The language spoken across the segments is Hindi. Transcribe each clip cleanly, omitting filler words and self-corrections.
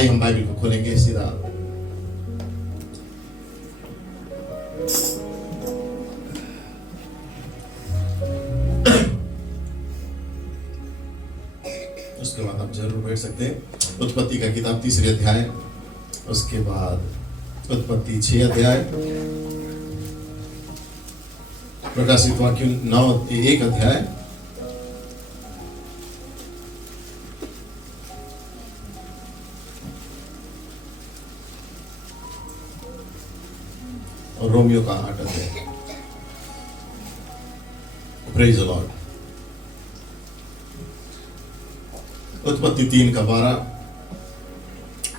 आइए हम बाइबल को खोलेंगे सीधा उसके बाद आप जरूर बैठ सकते हैं। उत्पत्ति का किताब 3 अध्याय, उसके बाद उत्पत्ति 6 अध्याय, प्रकाशित वाक्य 1 अध्याय, और रोमियो का 8 अध्याय। Praise the Lord. उत्पत्ति 3 का 12।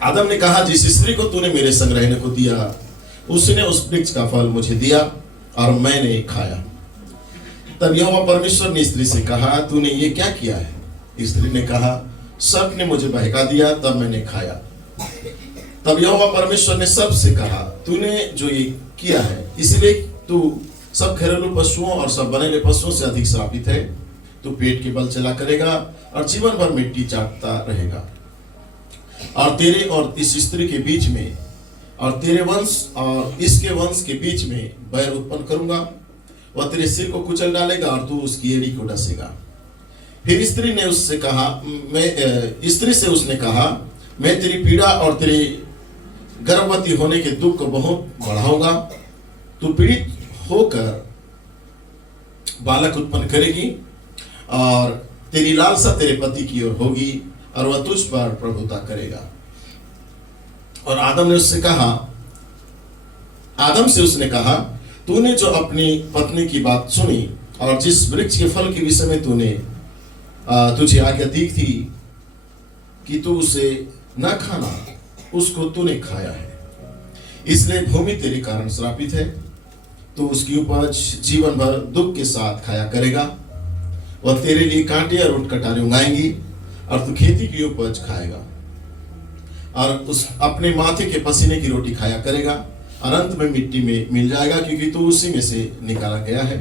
आदम ने कहा, जिस स्त्री को तूने मेरे संग रहने को दिया उसने उस वृक्ष का फल मुझे दिया और मैंने खाया। तब यहोवा परमेश्वर ने स्त्री से कहा, तूने ये क्या किया है? स्त्री ने कहा, सर्प ने मुझे बहका दिया, तब मैंने खाया। तब यहोवा परमेश्वर ने सर्प से कहा, तूने जो ये किया है इसलिए तू सब घरेलू पशुओं और सब बनेले पशुओं से अधिक श्रापित है। तू पेट के बल चला करेगा और जीवन भर मिट्टी चाटता रहेगा। और तेरे और इस स्त्री के बीच में और तेरे वंश और इसके वंश के बीच में बैर उत्पन्न करूंगा। वह तेरे सिर को कुचल डालेगा और तू उसकी एड़ी को डसेगा। फिर स्त्री से उसने कहा, मैं तेरी पीड़ा और तेरी गर्भवती होने के दुख को बहुत बढ़ाऊंगा। तू पीड़ित होकर बालक उत्पन्न करेगी और तेरी लालसा तेरे पति की ओर होगी और वह तुझ पर प्रभुता करेगा। और आदम से उसने कहा, तूने जो अपनी पत्नी की बात सुनी और जिस वृक्ष के फल के विषय में तुझे आज्ञा दी थी कि तू उसे न खाना, उसको तूने खाया है। इसलिए भूमि तेरे कारण श्रापित है। तू उसकी उपज जीवन भर दुख के साथ खाया करेगा। वह तेरे लिए कांटे और उटकटारे उगाएंगी और तू खेती की उपज खाएगा और उस अपने माथे के पसीने की रोटी खाया करेगा और अंत में मिट्टी में मिल जाएगा, क्योंकि तू उसी में से निकाला गया है।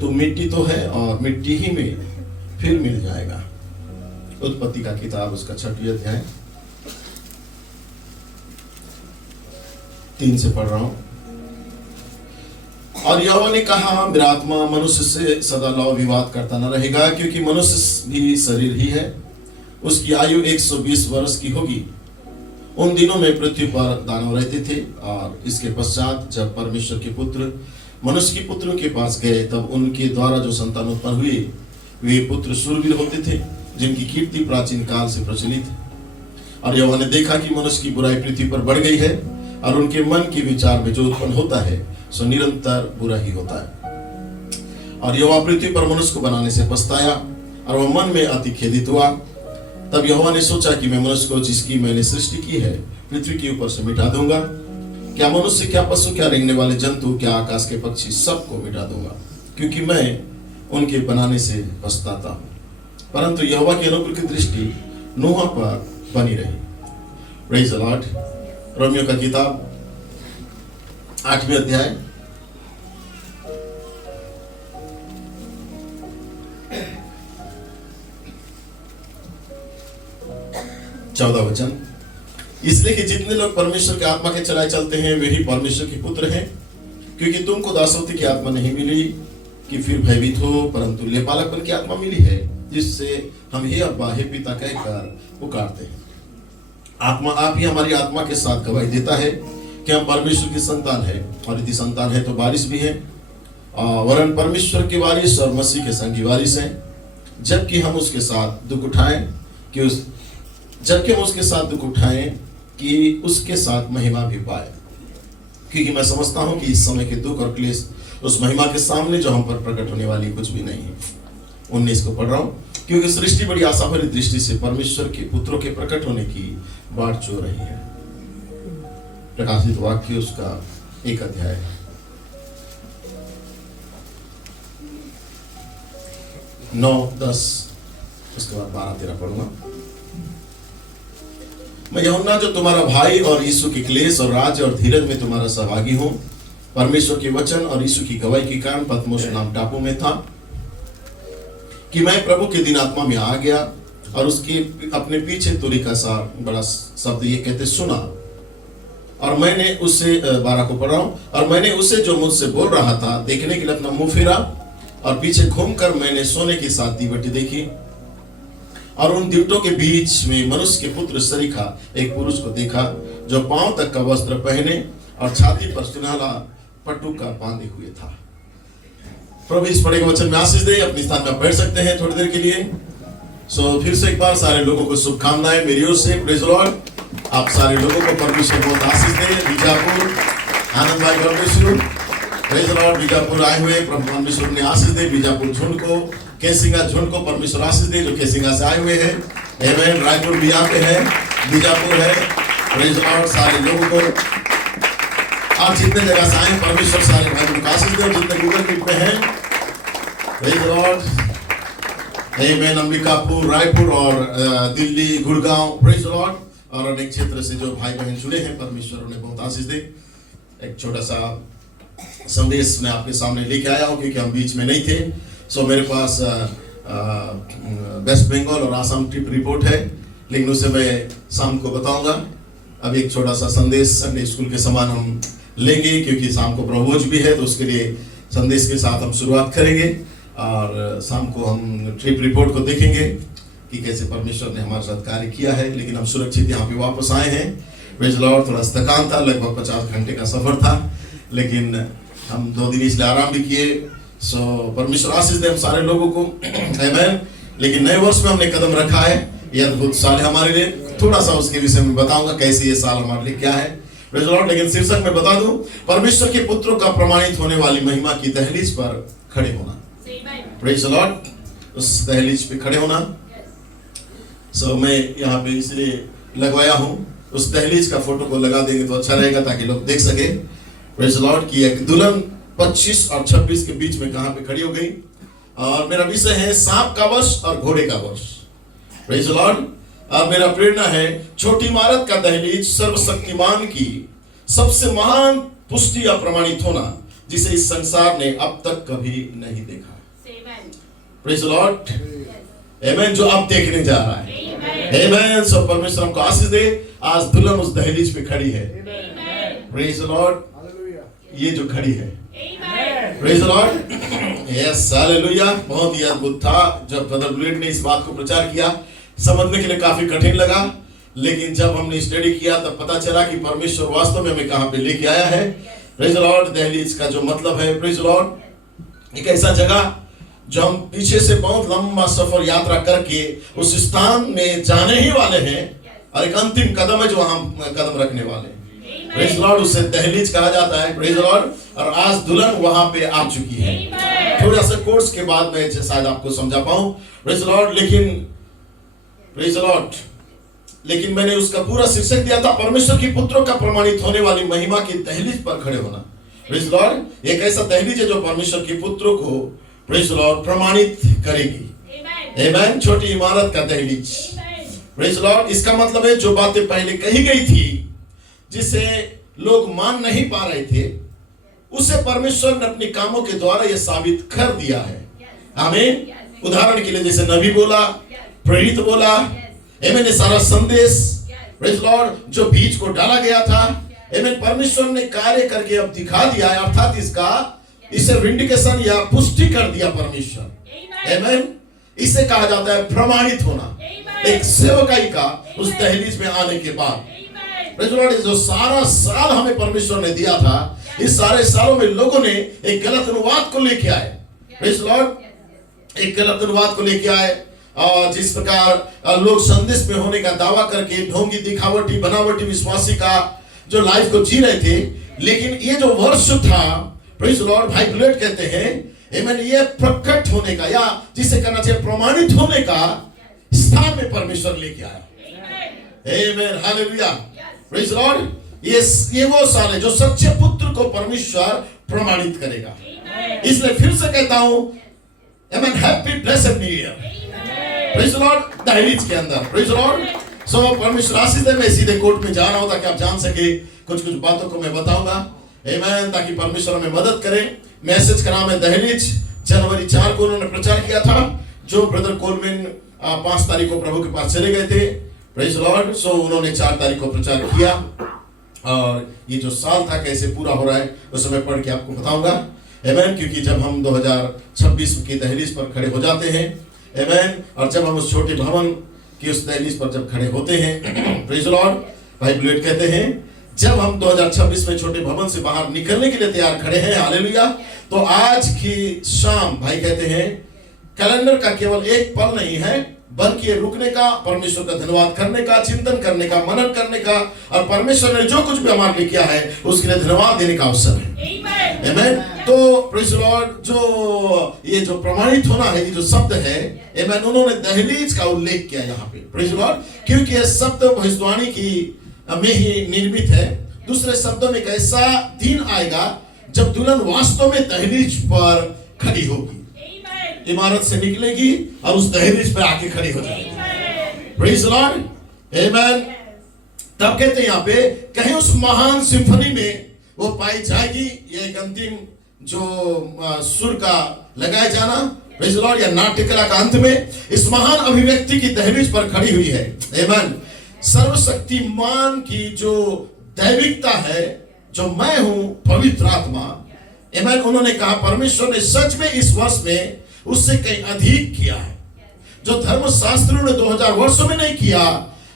तू मिट्टी तो है और मिट्टी ही में फिर मिल जाएगा। उत्पत्ति का किताब उसका 6 अध्याय 3 से पढ़ रहा हूं। और यहोवा ने कहा, मेरा आत्मा मनुष्य से सदा लौ विवाद करता न रहेगा, क्योंकि मनुष्य भी शरीर ही है। उसकी आयु 120 वर्ष की होगी। उन दिनों में पृथ्वी पर दानव रहते थे। और इसके पश्चात जब परमेश्वर के पुत्र मनुष्य के पुत्रों के पास गए, तब उनके द्वारा जो संतान उत्पन्न हुए वे पुत्र शूरवीर होते थे, जिनकी कीर्ति प्राचीन काल से प्रचलित है। और यहोवा ने देखा कि मनुष्य की बुराई पृथ्वी पर बढ़ गई है और उनके मन के विचार में जो उत्पन्न होता है सो निरंतर बुरा ही होता है। और यहोवा पृथ्वी पर मनुष्य को बनाने से पछताया और वह मन में अति खेदित हुआ। तब यहोवा ने सोचा कि मैं मनुष्य को जिसकी मैंने सृष्टि की है पृथ्वी के ऊपर से मिटा दूंगा। क्या मनुष्य, क्या पशु, क्या रेंगने वाले जंतु, क्या आकाश के पक्षी, सबको मिटा दूंगा, क्योंकि मैं उनके बनाने से पछताता हूं। परंतु यहोवा की अनुग्रह की दृष्टि नूह पर बनी रही। Praise the Lord. रोमियो का किताब 8वें अध्याय 14 वचन। इसलिए कि जितने लोग परमेश्वर के आत्मा के चलाए चलते हैं वे ही परमेश्वर के पुत्र हैं। क्योंकि तुमको दासोती की आत्मा नहीं मिली कि फिर भयभीत हो, परंतु लेपालकपन की आत्मा मिली है, जिससे हम हे अब्बा, हे पिता कहकर पुकारते हैं। आत्मा आप ही हमारी आत्मा के साथ गवाही देता है कि हम परमेश्वर की संतान है, और यदि संतान है तो वारिस भी है, वरन परमेश्वर के वारिस और मसीह के संगी वारिस हैं। जबकि हम उसके साथ दुख उठाएं कि उसके साथ महिमा भी पाए। क्योंकि मैं समझता हूं कि इस समय के दुख और क्लेश उस महिमा के सामने जो हम पर प्रकट होने वाली कुछ भी नहीं है। 19 को पढ़ रहा हूं। क्योंकि सृष्टि बड़ी आशा भरी दृष्टि से परमेश्वर के पुत्रों के प्रकट होने की बाट जो रही है। प्रकाशित वाक्य उसका 1 अध्याय 9, 10, उसके बाद 12, 13 पढ़ूंगा। मैं यूहन्ना जो तुम्हारा भाई और यीशु के क्लेश और राज्य और धीरज में तुम्हारा सहभागी हूं, परमेश्वर के वचन और यीशु की गवाही के कारण पतमोस नाम टापू में था कि मैं प्रभु के दिन आत्मा में आ गया और उसके अपने पीछे तुरी का सा बड़ा शब्द ये कहते सुना। और मैंने उससे 12 को पढ़ रहा हूं, और मैंने उसे जो मुझसे बोल रहा था देखने के लिए अपना मुंह फिरा, और पीछे घूमकर मैंने सोने की 7 दीवटी देखी, और उन दीवटों के बीच में मनुष्य के पुत्र सरीखा एक पुरुष को देखा, जो पांव तक का वस्त्र पहने और छाती पर सुनहला पटुका बांधे हुए था। प्रभु इस पढ़े के वचन में आशीष दे। अपने स्थान में बैठ सकते हैं थोड़ी देर के लिए। फिर से एक बार सारे लोगों को शुभकामनाएं मेरी ओर से। Praise Lord. आप सारे लोगों को परमेश्वर बहुत आशीष दे। बीजापुर आनंद भाई परमेश्वर, प्रेज लॉर्ड। बीजापुर आए हुए परमेश्वर ने आशीष दे। बीजापुर झुंड को, केसिंगा झुंड को परमेश्वर आशीष दे जो केसिंगा से आए हुए हैं। आमेन। रायपुर भी यहाँ पे है, बीजापुर है। Praise Lord. सारे लोगों को आप जितने जगह से आए परमेश्वर सारे भाइयों को आशीष दे। जितने गूगल मीट में हैं, प्रेज लॉर्ड। आमेन। अंबिकापुर, रायपुर और दिल्ली, गुड़गांव, प्रेज लॉर्ड, और अनेक क्षेत्र से जो भाई बहन जुड़े हैं परमेश्वर उन्हें बहुत आशीष दे। एक छोटा सा संदेश मैं आपके सामने लेके आया हूँ क्योंकि हम बीच में नहीं थे। मेरे पास वेस्ट बंगाल और आसाम ट्रिप रिपोर्ट है, लेकिन उसे मैं शाम को बताऊंगा। अब एक छोटा सा संदेश संडे स्कूल के समान हम लेंगे क्योंकि शाम को प्रभोज भी है, तो उसके लिए संदेश के साथ हम शुरुआत करेंगे, और शाम को हम ट्रिप रिपोर्ट को देखेंगे कि कैसे परमेश्वर ने हमारे साथ कार्य किया है। लेकिन हम सुरक्षित यहाँ पे वापस आए हैं। Praise Lord. थोड़ा थकान था, लगभग 50 घंटे का सफर था, लेकिन हम 2 दिन इसलिए आराम भी किए। परमेश्वर आशीष दे हम सारे लोगों को। आमेन। लेकिन नए वर्ष में हमने कदम रखा है, यह अद्भुत साल है हमारे लिए। थोड़ा सा उसके विषय में बताऊंगा कैसे ये साल हमारे लिए क्या है। Praise Lord. लेकिन शीर्षक में बता दूं, परमेश्वर के पुत्रों का प्रमाणित होने वाली महिमा की दहलीज पर खड़े होना। Praise Lord. उस दहलीज पे खड़े होना। मैं यहाँ पे इसलिए लगवाया हूँ, उस दहलीज का फोटो को लगा देंगे तो अच्छा रहेगा ताकि लोग देख सके। Praise Lord. की एक दुल्हन 25 और 26 के बीच में कहाँ पे खड़ी हो गई, और मेरा विषय है सांप का वश और घोड़े का वश। Praise Lord. और मेरा प्रेरणा है छोटी इमारत का दहलीज सर्वशक्तिमान की सबसे महान पुष्टि या प्रमाणित होना, जिसे इस संसार ने अब तक कभी नहीं देखा। Praise lord. आमेन। जो अब देखने जा रहा है। आमेन। सब परमेश्वर हमको आशीष दे। आज दुल्हन उस दहलीज पे खड़ी है। Praise Lord. ये जो खड़ी है, प्रेज लॉर्ड। Yes, hallelujah. बहुत ही अद्भुत था जब ब्रदर बुलेट ने इस बात को प्रचार किया। समझने के लिए काफी कठिन लगा, लेकिन जब हमने स्टडी किया तब पता चला कि परमेश्वर वास्तव में हमें कहां पे लेके आया है। Praise Lord. दहलीज का जो मतलब है, प्रेज लॉर्ड, एक ऐसा जगह जो हम पीछे से बहुत लंबा सफर यात्रा करके उस स्थान में जाने ही वाले हैं, और एक अंतिम कदम है जो हम कदम रखने वाले हैं। Praise Lord. उसे दहलीज कहा जाता है। Praise Lord. और आज दुल्हन वहां पे आ चुकी है। थोड़ा सा कोर्स के बाद मैं शायद आपको समझा पाऊं। Praise Lord. लेकिन प्रेज लॉर्ड, लेकिन मैंने उसका पूरा शीर्षक दिया था परमेश्वर की पुत्रों का प्रमाणित होने वाली महिमा की दहलीज पर खड़े होना। Praise Lord. एक ऐसा दहलीज है जो परमेश्वर के पुत्रों को प्रेज लॉर्ड प्रमाणित करेगी। आमेन। छोटी इमारत का दहलीज। Praise Lord. इसका मतलब है जो बातें पहले कही गई थी, जिसे लोग मान नहीं पा रहे थे, उसे परमेश्वर ने अपने कामों के द्वारा यह साबित कर दिया है। आमीन। उदाहरण के लिए जैसे नबी बोला, प्रेरित बोला, आमीन, सारा संदेश, प्रेज लॉर्ड, जो बीज को डाला गया था, आमीन, परमेश्वर ने कार्य करके अब दिखा दिया है, अर्थात इसे विंडिकेशन या पुष्टि कर दिया परमेश्वर। आमीन। इसे कहा जाता है प्रमाणित होना। एक सेवकाई का उस दहलीज में आने के बाद, प्रेज लॉर्ड, जो सारा साल हमें परमेश्वर ने दिया था, इस सारे सालों में लोगों ने एक गलत अनुवाद को लेके आए। Praise Lord. एक गलत अनुवाद को लेके आए, और जिस प्रकार लोग संदेश में होने का दावा करके ढोंगी, दिखावटी, बनावटी विश्वासी का जो लाइफ को जी रहे थे, लेकिन ये जो वर्ष था, प्रेज लॉर्ड, भाई बुलेट कहते हैं, आमीन, ये प्रकट होने का, या जिसे कहना चाहिए प्रमाणित होने का स्थान में परमेश्वर लेके आया। आमीन, हालेलुया, प्रेज लॉर्ड। ये वो साल है जो सच्चे पुत्र को परमेश्वर प्रमाणित करेगा। इसलिए फिर से कहता हूं, आमीन, happy blessed new year. Praise Lord. दहलीज के अंदर, प्रेज लॉर्ड। परमेश्वर आशीष दे। मैं सीधे कोर्ट में जा रहा हूं ताकि आप जान सके, कुछ कुछ बातों को मैं बताऊंगा, आमीन, ताकि परमेश्वर हमें मदद करे। मैसेज का नाम है दहलीज। जनवरी 4 को उन्होंने प्रचार किया था, जो ब्रदर कोलमैन 5 तारीख को प्रभु के पास चले गए थे, प्रेज लॉर्ड। सो उन्होंने 4 तारीख को प्रचार किया, और ये जो साल था कैसे पूरा हो रहा है उस समय पढ़ के आपको बताऊंगा, आमेन। क्योंकि जब हम 2026 की दहलीज पर खड़े हो जाते हैं, आमेन, और जब हम उस छोटे भवन की उस दहलीज पर जब खड़े होते हैं, प्रेज लॉर्ड, भाई बुलेट कहते हैं जब हम 2026 में छोटे भवन से बाहर निकलने के लिए तैयार खड़े हैं, हालेलुया, तो आज की शाम भाई कहते हैं कैलेंडर का केवल एक पल नहीं है, बल्कि रुकने का, परमेश्वर का धन्यवाद करने का, चिंतन करने का, मनन करने का, और परमेश्वर ने जो कुछ भी हमारे लिए किया है उसके लिए धन्यवाद देने का अवसर है, आमेन। तो प्रेज लॉर्ड, जो ये जो प्रमाणित होना है, ये जो शब्द है, आमेन, उन्होंने दहलीज का उल्लेख किया यहाँ पे, प्रेज लॉर्ड, क्योंकि ये शब्द भविष्यवाणी की में ही निर्मित है। दूसरे शब्दों में एक ऐसा दिन आएगा जब दुल्हन वास्तव में दहलीज पर खड़ी होगी, इमारत से निकलेगी और उस दहलीज पर आके खड़ी हो जाएगी, प्रेज लॉर्ड, आमेन। तब कहते हैं यहाँ पे कहीं उस महान सिम्फनी में वो पाई जाएगी, ये एक अंतिम जो सुर का लगाया जाना, प्रेज लॉर्ड, या नाट्य कला का अंत में इस महान अभिव्यक्ति की दहलीज पर खड़ी हुई है, आमेन। सर्वशक्तिमान की जो दैविकता है, जो मैं हूं पवित्र आत्मा, आमेन, उन्होंने कहा परमेश्वर ने सच में इस वर्ष में उससे कहीं अधिक किया है, जो धर्मशास्त्रियों ने 2000 वर्षों में नहीं किया,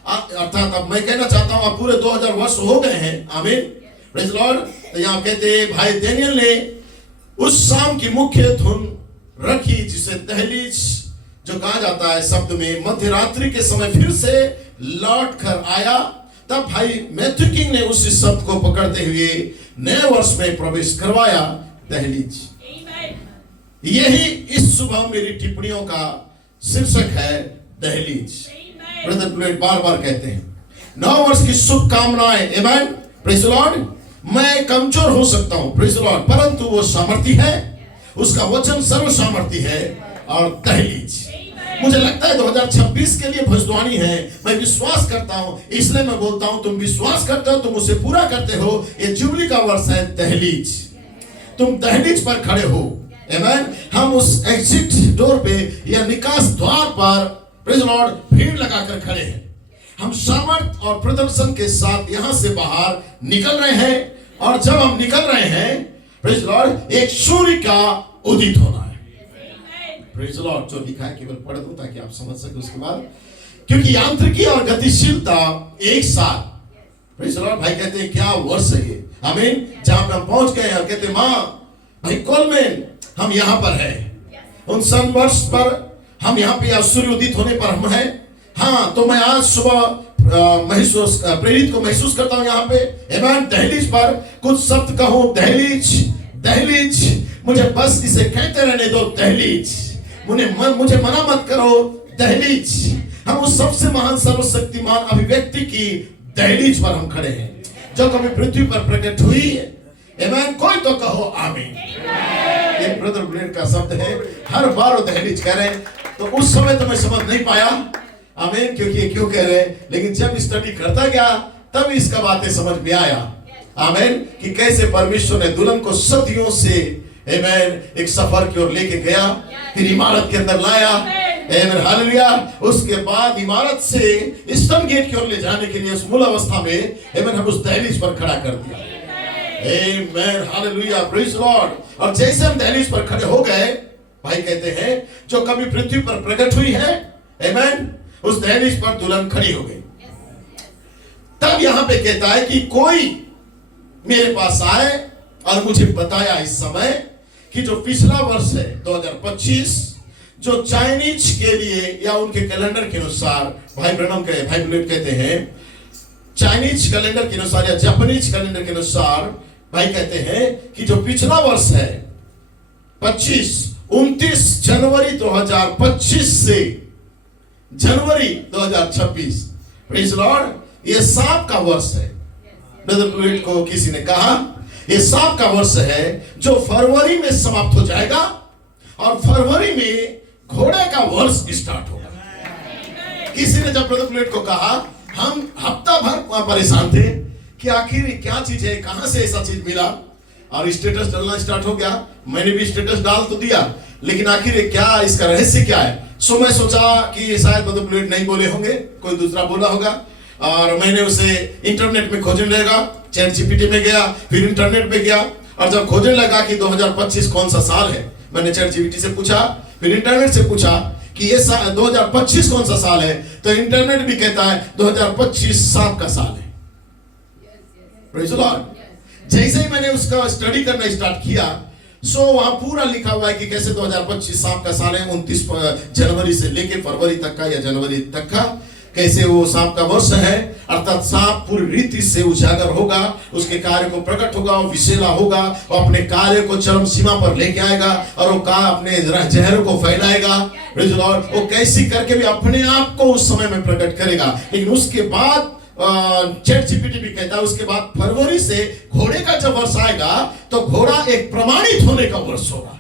अर्थात अब मैं कहना चाहता हूं अब पूरे 2000 वर्ष हो गए हैं, आमीन, प्रेज लॉर्ड। तो यहाँ कहते हैं भाई डेनियल ने उस शाम की मुख्य धुन रखी जिसे दहलीज जो कहा जाता है शब्द में, मध्य रात्रि के समय फिर से लौट कर आया। तब भाई मैथ्यू किंग ने उस शब्द को पकड़ते हुए नए वर्ष में प्रवेश करवाया, दहलीज। यही इस सुबह मेरी टिप्पणियों का शीर्षक है, दहलीज। ब्रदर प्लेट बार बार कहते हैं नव वर्ष की शुभकामनाएं, आमेन, प्रेज लॉर्ड। मैं कमजोर हो सकता हूं, प्रेज लॉर्ड, परंतु वो सामर्थी है, उसका वचन सर्व सामर्थी है, और दहलीज मुझे लगता है 2026 के लिए भविष्यवाणी है। मैं विश्वास करता हूं, इसलिए मैं बोलता हूं तुम विश्वास करते हो, तुम उसे पूरा करते हो। ये जुबली का वर्ष है, दहलीज। तुम दहलीज पर खड़े हो, आमेन। हम उस एग्जिट डोर पे या निकास द्वार पर, प्रेज लॉर्ड, भीड़ लगाकर खड़े हैं। हम सामर्थ और प्रदर्शन के साथ यहां से बाहर निकल रहे हैं, और जब हम निकल रहे हैं, प्रेज लॉर्ड, एक सूर्य का उदित होना है, प्रेज लॉर्ड। जो लिखा है केवल पढ़ दूं ताकि आप समझ सके उसके बाद, क्योंकि यांत्रिकी और गतिशीलता एक साथ, प्रेज लॉर्ड। भाई कहते हैं क्या वर्ष है ये, आमीन, जहां पे हम पहुंच गए और कहते मां भाई कोलमैन हम यहां पर हैं, उन सन वर्ष पर हम यहां पे सूर्य उदित होने पर हम हैं। हाँ, तो मैं आज सुबह महसूस प्रेरित को महसूस करता हूं यहाँ पे, आमीन, दहलीज पर कुछ शब्द कहूं, दहलीज, दहलीज, मुझे बस इसे कहते रहने दो, दहलीज, मुझे मना मत करो, दहलीज। हम उस सबसे महान सर्वशक्तिमान अभिव्यक्ति की दहलीज पर हम खड़े हैं, जो कभी पृथ्वी पर प्रकट हुई है, आमीन। कोई तो कहो आमीन। ये ब्रदर ब्लेड का शब्द है, हर बार वो दहलीज कह रहे हैं। तो उस समय तो मैं समझ नहीं पाया, आमीन, क्योंकि ये क्यों कह रहे हैं, लेकिन जब स्टडी करता गया तब इसका बातें समझ में आया, आमीन, कि कैसे परमेश्वर ने दुल्हन को सदियों से, आमीन, एक सफर की ओर लेके गया, फिर इमारत के अंदर लाया, आमीन, हालेलुया। उसके बाद इमारत से ईस्टर्न गेट की ओर ले जाने के लिए उस मूल अवस्था में, आमीन, हम उस दहलीज पर खड़ा कर दिया, आमीन, हालेलुया, प्रेज लॉर्ड। और जैसे हम दहलीज पर खड़े हो गए, भाई कहते हैं जो कभी पृथ्वी पर प्रकट हुई है, आमीन, उस दहलीज पर दुल्हन खड़ी हो गई। तब यहां पे कहता है कि कोई मेरे पास आए और मुझे बताया इस समय कि जो पिछला वर्ष है 2025, जो चाइनीज के लिए या उनके कैलेंडर के अनुसार, भाई ब्रनम के भाई बुलेट कहते हैं चाइनीज कैलेंडर के अनुसार या जापानीज कैलेंडर के अनुसार, भाई कहते हैं कि जो पिछला वर्ष है 29 जनवरी 2025 से जनवरी 2026, प्रेज लॉर्ड, ये सांप का वर्ष है। ब्रदर बुलेट को किसी ने कहा ये सांप का वर्ष है जो फरवरी में समाप्त हो जाएगा, और फरवरी में घोड़े का वर्ष स्टार्ट होगा। किसी ने जब ब्रदर बुलेट को कहा, हम हफ्ता भर परेशान थे कि आखिर क्या चीज है, कहां से ऐसा चीज मिला, और स्टेटस डालना स्टार्ट हो गया। मैंने भी स्टेटस डाल तो दिया, लेकिन आखिर ये क्या, इसका रहस्य क्या है? सो मैं सोचा कि ये शायद ब्रदर ब्लेड नहीं बोले होंगे, कोई दूसरा बोला होगा। और मैंने उसे इंटरनेट में खोजने लगा, चैट जीपीटी में गया, फिर इंटरनेट पे गया, और जब खोजने लगा कि 2025 कौन सा साल है, मैंने चैट जीपीटी से पूछा, फिर इंटरनेट से पूछा कि ये 2025 कौन सा साल है, तो इंटरनेट भी कहता है 2025 सांप का साल है। Praise the Lord. जैसे ही मैंने उसका स्टडी करना स्टार्ट किया, सो वहां पूरा लिखा हुआ है कि कैसे 2025 सांप का साल है, 29 जनवरी से लेके फरवरी तक का या जनवरी तक का, कैसे वो सांप का वर्ष है, अर्थात सांप पूरी रीति से उजागर होगा, उसके कार्य को प्रकट होगा, वो विषैला होगा, वो अपने कार्य को चरम सीमा पर लेके आएगा, और वो अपने जहर को फैलाएगा। Praise the Lord. वो कैसी करके भी अपने आप को उस समय में प्रकट करेगा। लेकिन उसके बाद चैट जीपीटी भी कहता है, उसके बाद फरवरी से घोड़े का जब वर्ष आएगा, तो घोड़ा एक प्रमाणित होने का वर्ष होगा।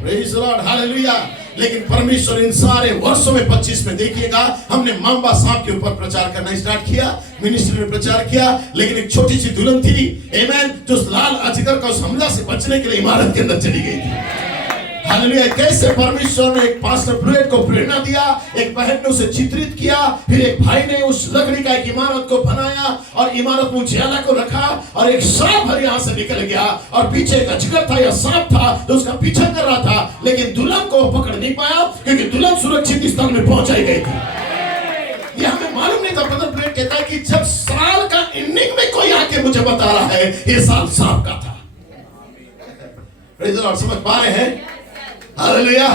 Praise the Lord, hallelujah. लेकिन परमेश्वर इन सारे वर्षों में 25 में देखिएगा, हमने मांबा सांप के ऊपर प्रचार करना स्टार्ट किया, मिनिस्ट्री में प्रचार किया। लेकिन एक छोटी सी दुल्हन थी, आमेन, जो लाल अजगर का उस हमला से बचने के लिए इमारत के अंदर चली गई थी। हालेलुया। कैसे परमेश्वर ने एक पास्टर ब्लेड को प्रेरणा दिया, एक बहन ने उसे चित्रित किया, फिर एक भाई ने उस लकड़ी का एक इमारत को बनाया, और इमारत में उजियाला को रखा, और एक सांप हर यहाँ से निकल गया, और पीछे एक अजगर था या सांप था जो उसका पीछा कर रहा था, लेकिन दुल्हन को पकड़ नहीं पाया, क्योंकि दुल्हन सुरक्षित स्थान में पहुंचाई गई थी। ये हमें मालूम नहीं था। ब्रदर ब्लेड कहता है कि जब साल का एंडिंग में कोई आके मुझे बता रहा है ये साल सांप का था। प्रेज़ द लॉर्ड, समझ पा रहे हैं? हालेलुया।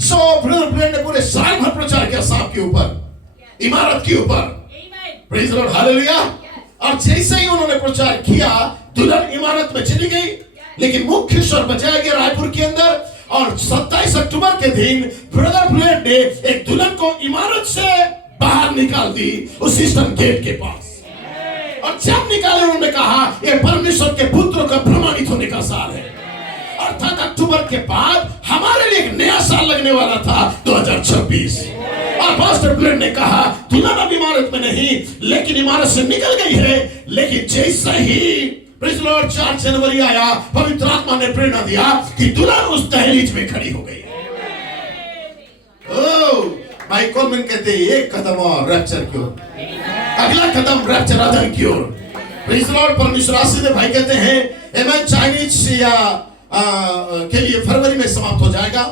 सो ब्रदर ब्लेड ने पूरे साल भर प्रचार किया सांप के ऊपर, इमारत के ऊपर। Praise the Lord, hallelujah. और जैसे ही उन्होंने प्रचार किया, दुल्हन इमारत में चली गई, लेकिन मुख्य स्वर बजाया गया रायपुर के अंदर, और 27 अक्टूबर के दिन ब्रदर ब्लेड ने एक दुल्हन को इमारत से बाहर निकाल दी, उस ईस्टर्न गेट के पास। और जब निकाले, उन्होंने कहा यह परमेश्वर के पुत्रों का प्रमाणित होने का साल है। अर्थात अक्टूबर के बाद हमारे लिए एक नया साल लगने वाला था, 2026। और पास्टर ब्लेड ने कहा दुल्हन अब इमारत में नहीं, लेकिन इमारत से निकल गई है। लेकिन जैसा ही प्रेज़ द लॉर्ड 4 जनवरी आया, पवित्र आत्मा ने प्रेरणा दिया कि दुल्हन उस दहलीज में खड़ी हो गई। भाई कोलमैन कहते हैं एक कदम और रैप्चर की ओर, अगला कदम रैप्चर आदम की ओर। Praise the Lord. परमेश्वर आशीष भाई कहते हैं, आमेन, चाइनीज या के लिए फरवरी में समाप्त हो जाएगा।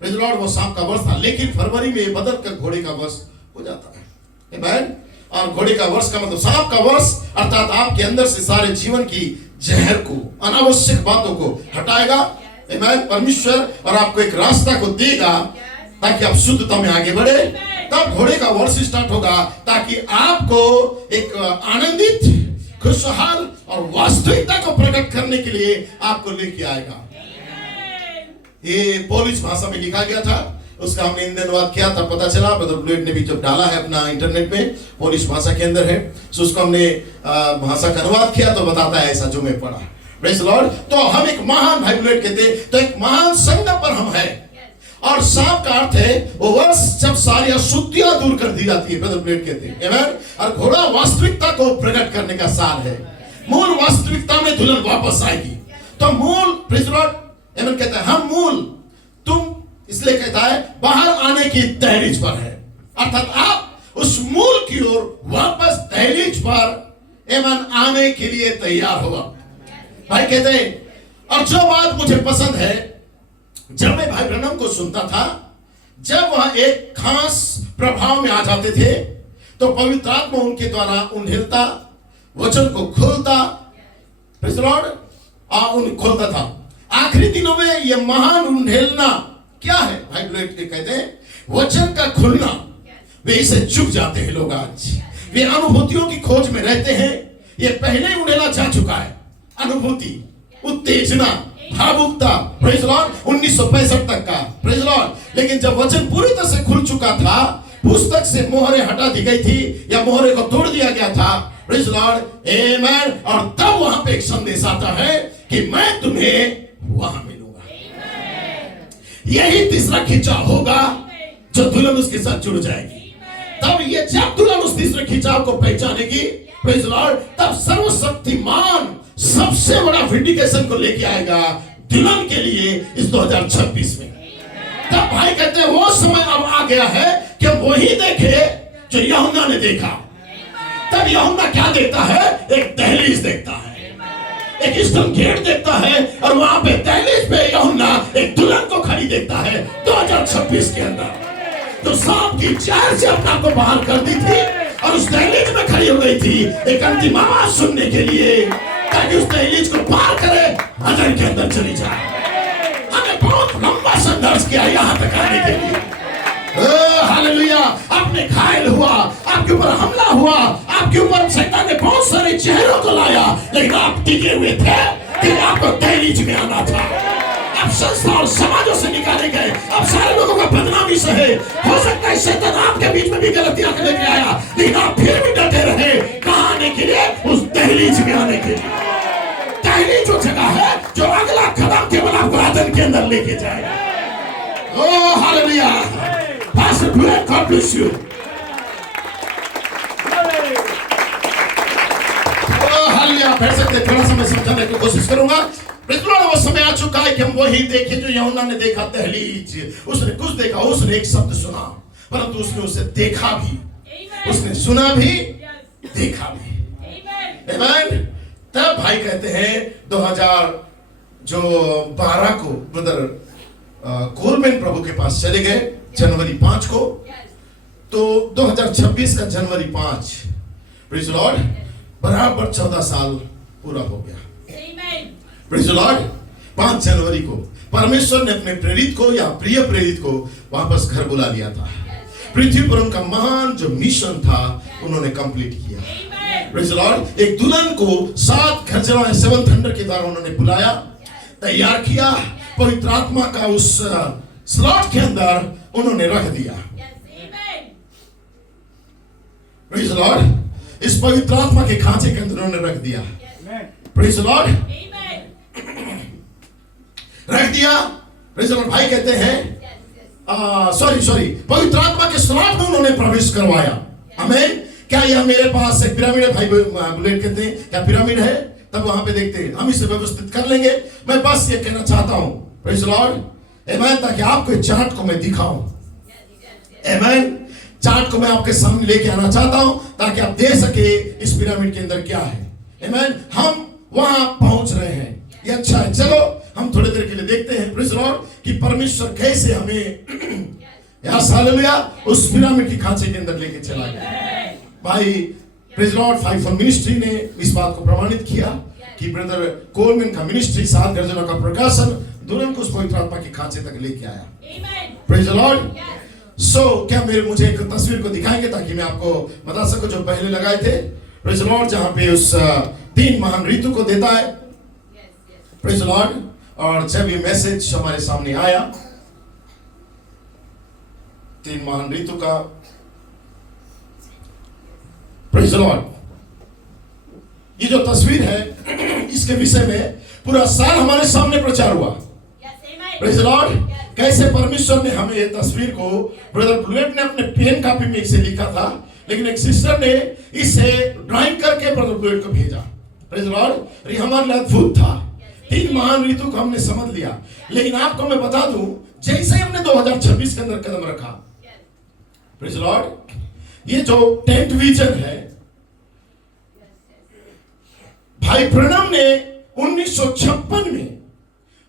Praise the Lord. वो सांप का वर्ष था, लेकिन फरवरी में बदल कर घोड़े का वर्ष हो जाता है। आमेन। और घोड़े का वर्ष का मतलब सांप का वर्ष, अर्थात आपके अंदर से सारे जीवन की जहर को, अनावश्यक बातों को हटाएगा। आमेन। परमेश्वर और आपको एक रास्ता को देगा ताकि आप शुद्धता में आगे बढ़े। तब घोड़े का वर्ष स्टार्ट होगा, ताकि आपको एक आनंदित, खुशहाल और वास्तविकता को प्रकट करने के लिए आपको लेके आएगा। ये पोलिश भाषा में लिखा गया था, उसका हमने हिंदी अनुवाद किया, तब पता चला। ब्रदर ब्लेड ने भी जब डाला है अपना इंटरनेट में, पोलिश भाषा के अंदर है, तो उसको हमने भाषा का अनुवाद किया, तो बताता है ऐसा जो मैं पढ़ा। Praise the Lord. तो हम एक महान, भाई ब्लेड कहते हैं, तो एक महान संगम पर हम हैं। और सांप का अर्थ है वो वर्ष जब सारी अशुद्धियां दूर कर दी जाती है, ब्रदर ब्लेड कहते हैं। आमेन। और घोड़ा वास्तविकता को प्रकट करने का साल है। मूल वास्तविकता में दुल्हन वापस आएगी। तो मूल, प्रेज़ द लॉर्ड, आमेन, कहता है हम मूल, तुम, इसलिए कहता है बाहर आने की दहलीज पर है, अर्थात आप उस मूल की ओर वापस दहलीज पर आमेन आने के लिए तैयार होगा। भाई कहते हैं, और जो बात मुझे पसंद है, जब मैं भाई ब्रनम को सुनता था, जब वह एक खास प्रभाव में आ जाते थे, तो पवित्र आत्मा उनके द्वारा उन्हेलता, वचन को खोलता, प्रेज़ द लॉर्ड, खोलता था। आखिरी दिनों में यह महान उन्हेलना क्या है? भाई ब्लेड के कहते हैं वचन का खुलना। वे इसे चुक जाते हैं लोग आज, वे अनुभूतियों की खोज में रहते हैं। ये पहले ही उन्हेला जा चुका है, अनुभूति, उत्तेजना, भावुकता, प्रेज़ द लॉर्ड, 1965 तक का, प्रेज़ द लॉर्ड। लेकिन जब वचन पूरी तरह से खुल चुका था, पुस्तक से मोहरें हटा दी गई थी या मोहरे को तोड़ दिया गया था, प्रेज़ द लॉर्ड, आमेन। और तब वहां पे एक संदेश आता है कि मैं तुम्हें वहां मिलूंगा। यही तीसरा खिंचाव होगा जो दुल्हन उसके साथ जुड़ जाएगी। तब ये जब दुल्हन उस तीसरे खिंचाव को पहचानेगी, प्रेज़ द लॉर्ड, तब सर्वशक्तिमान सबसे बड़ा विंडिकेशन को लेके आएगा दुल्हन के लिए इस 2026 में। तब भाई कहते हैं वो समय अब आ गया है कि वही देखे जो यूहन्ना ने देखा। तब यूहन्ना क्या देखता है? एक दहलीज देखता है, एक ईस्टर्न गेट देखता है, और वहां पे दहलीज पे यूहन्ना एक दुल्हन को खड़ी देखता है 2026 के अंदर, जो सांप की चार से अपना को बाहर कर दी थी और उस दहलीज में खड़ी हो गई थी एक अंतिम आवाज सुनने के लिए, ताकि उस दहलीज को पार करे, अंदर के अंदर चली जाए। हमें बहुत लंबा संघर्ष किया यहाँ तक आने के लिए। हालेलुया। आपने घायल हुआ, आपके ऊपर हमला हुआ, आपके ऊपर शैतान ने बहुत सारे चेहरों को लाया, लेकिन आप टिके हुए थे कि आपको दहलीज में आना था। आप संस्था और समाजों से निकाले गए, आप सारे लोगों का बदनामी सहे। हो सकता है शैतान आपके बीच में भी गलतियां लेके आया, लेकिन आप फिर भी डटे रहे। कहां आने के लिए? उस दहलीज में आने के लिए। दहलीज वो जगह है जो अगला कदम केवल आपको आदम के अंदर लेके जाएगा। Oh hallelujah. Pastor Blake, God bless you. Hallelujah. फिर से थोड़ा सा मैं समझाने की कोशिश करूंगा। वो समय आ चुका है कि हम वही देखें जो यूहन्ना ने देखा, दहलीज। उसने कुछ देखा, उसने एक शब्द सुना, परंतु उसने उसे देखा भी, उसने सुना भी, देखा भी। आमीन। तब भाई कहते हैं 2012 को ब्रदर कोलमैन प्रभु के पास चले गए जनवरी 5 को। तो 2026 का जनवरी 5 प्रेज़ द लॉर्ड बराबर 14 साल पूरा हो गया। प्रेज़ द लॉर्ड 5 जनवरी को परमेश्वर ने अपने प्रेरित को या प्रिय प्रेरित को वापस घर बुला लिया था। पृथ्वी पर उनका महान जो मिशन था उन्होंने कंप्लीट किया। Praise the Lord. एक दुल्हन को 7 गर्जनों 7 थंडर के द्वारा उन्होंने बुलाया, तैयार किया, पवित्र आत्मा का उस स्लॉट के अंदर उन्होंने रख दिया। Praise the Lord. इस पवित्र आत्मा के खांचे के अंदर उन्होंने रख दिया। Praise the Lord. रख दिया। Praise the Lord. भाई कहते हैं सॉरी पवित्र आत्मा के स्लॉट में उन्होंने प्रवेश करवाया। आमीन। क्या यह मेरे पास एक पिरामिड है? भाई बुलेट कहते हैं क्या पिरामिड है? तब वहां पे देखते हैं, हम इसे व्यवस्थित कर लेंगे। मैं बस ये कहना चाहता हूं प्रेज़ द लॉर्ड, आमीन, ताकि आपको चार्ट को मैं दिखाऊं। आमीन। चार्ट को मैं आपके सामने लेके आना चाहता हूं ताकि आप देख सके इस पिरामिड के अंदर क्या है। आमीन। हम वहां पहुंच रहे हैं, ये अच्छा है। चलो हम थोड़ी देर के लिए देखते हैं प्रेज़ द लॉर्ड कि परमेश्वर कैसे हमें हालेलुया उस पिरामिड की खांचे के अंदर लेके चला गया। भाई praise the Lord 5 for ministry ने इस बात को प्रमाणित किया कि ब्रदर कोलमैन का मिनिस्ट्री 7 गर्जनों का प्रकाशन दुल्हन को उस पवित्र आत्मा की खांचे तक लेके आया। Praise the Lord. सो क्या मुझे एक तस्वीर को दिखाएंगे ताकि मैं आपको बता सकूं जो पहले लगाए थे। Praise the Lord. जहां पे उस 3 महान ऋतु को देता है। Praise the Lord. और जब ये मैसेज हमारे सामने आया 3 महान ऋतु का, प्रेज़ द लॉर्ड, ये जो तस्वीर है इसके विषय में पूरा साल हमारे सामने प्रचार हुआ। Praise the Lord. कैसे परमेश्वर ने हमें ये तस्वीर को, ब्रदर ब्लूएट ने अपने पेन कॉपी में इसे लिखा था, लेकिन एक सिस्टर ने इसे ड्राइंग करके ब्रदर ब्लूएट को भेजा। Praise the Lord. ये हमारे लिए अद्भुत था। 3 महान ऋतु को हमने समझ लिया, लेकिन आपको मैं बता दूं जैसे हमने 2026 के अंदर कदम रखा, प्रेज़ द लॉर्ड, ये जो 10th विजन है भाई ब्रनम ने 1956 में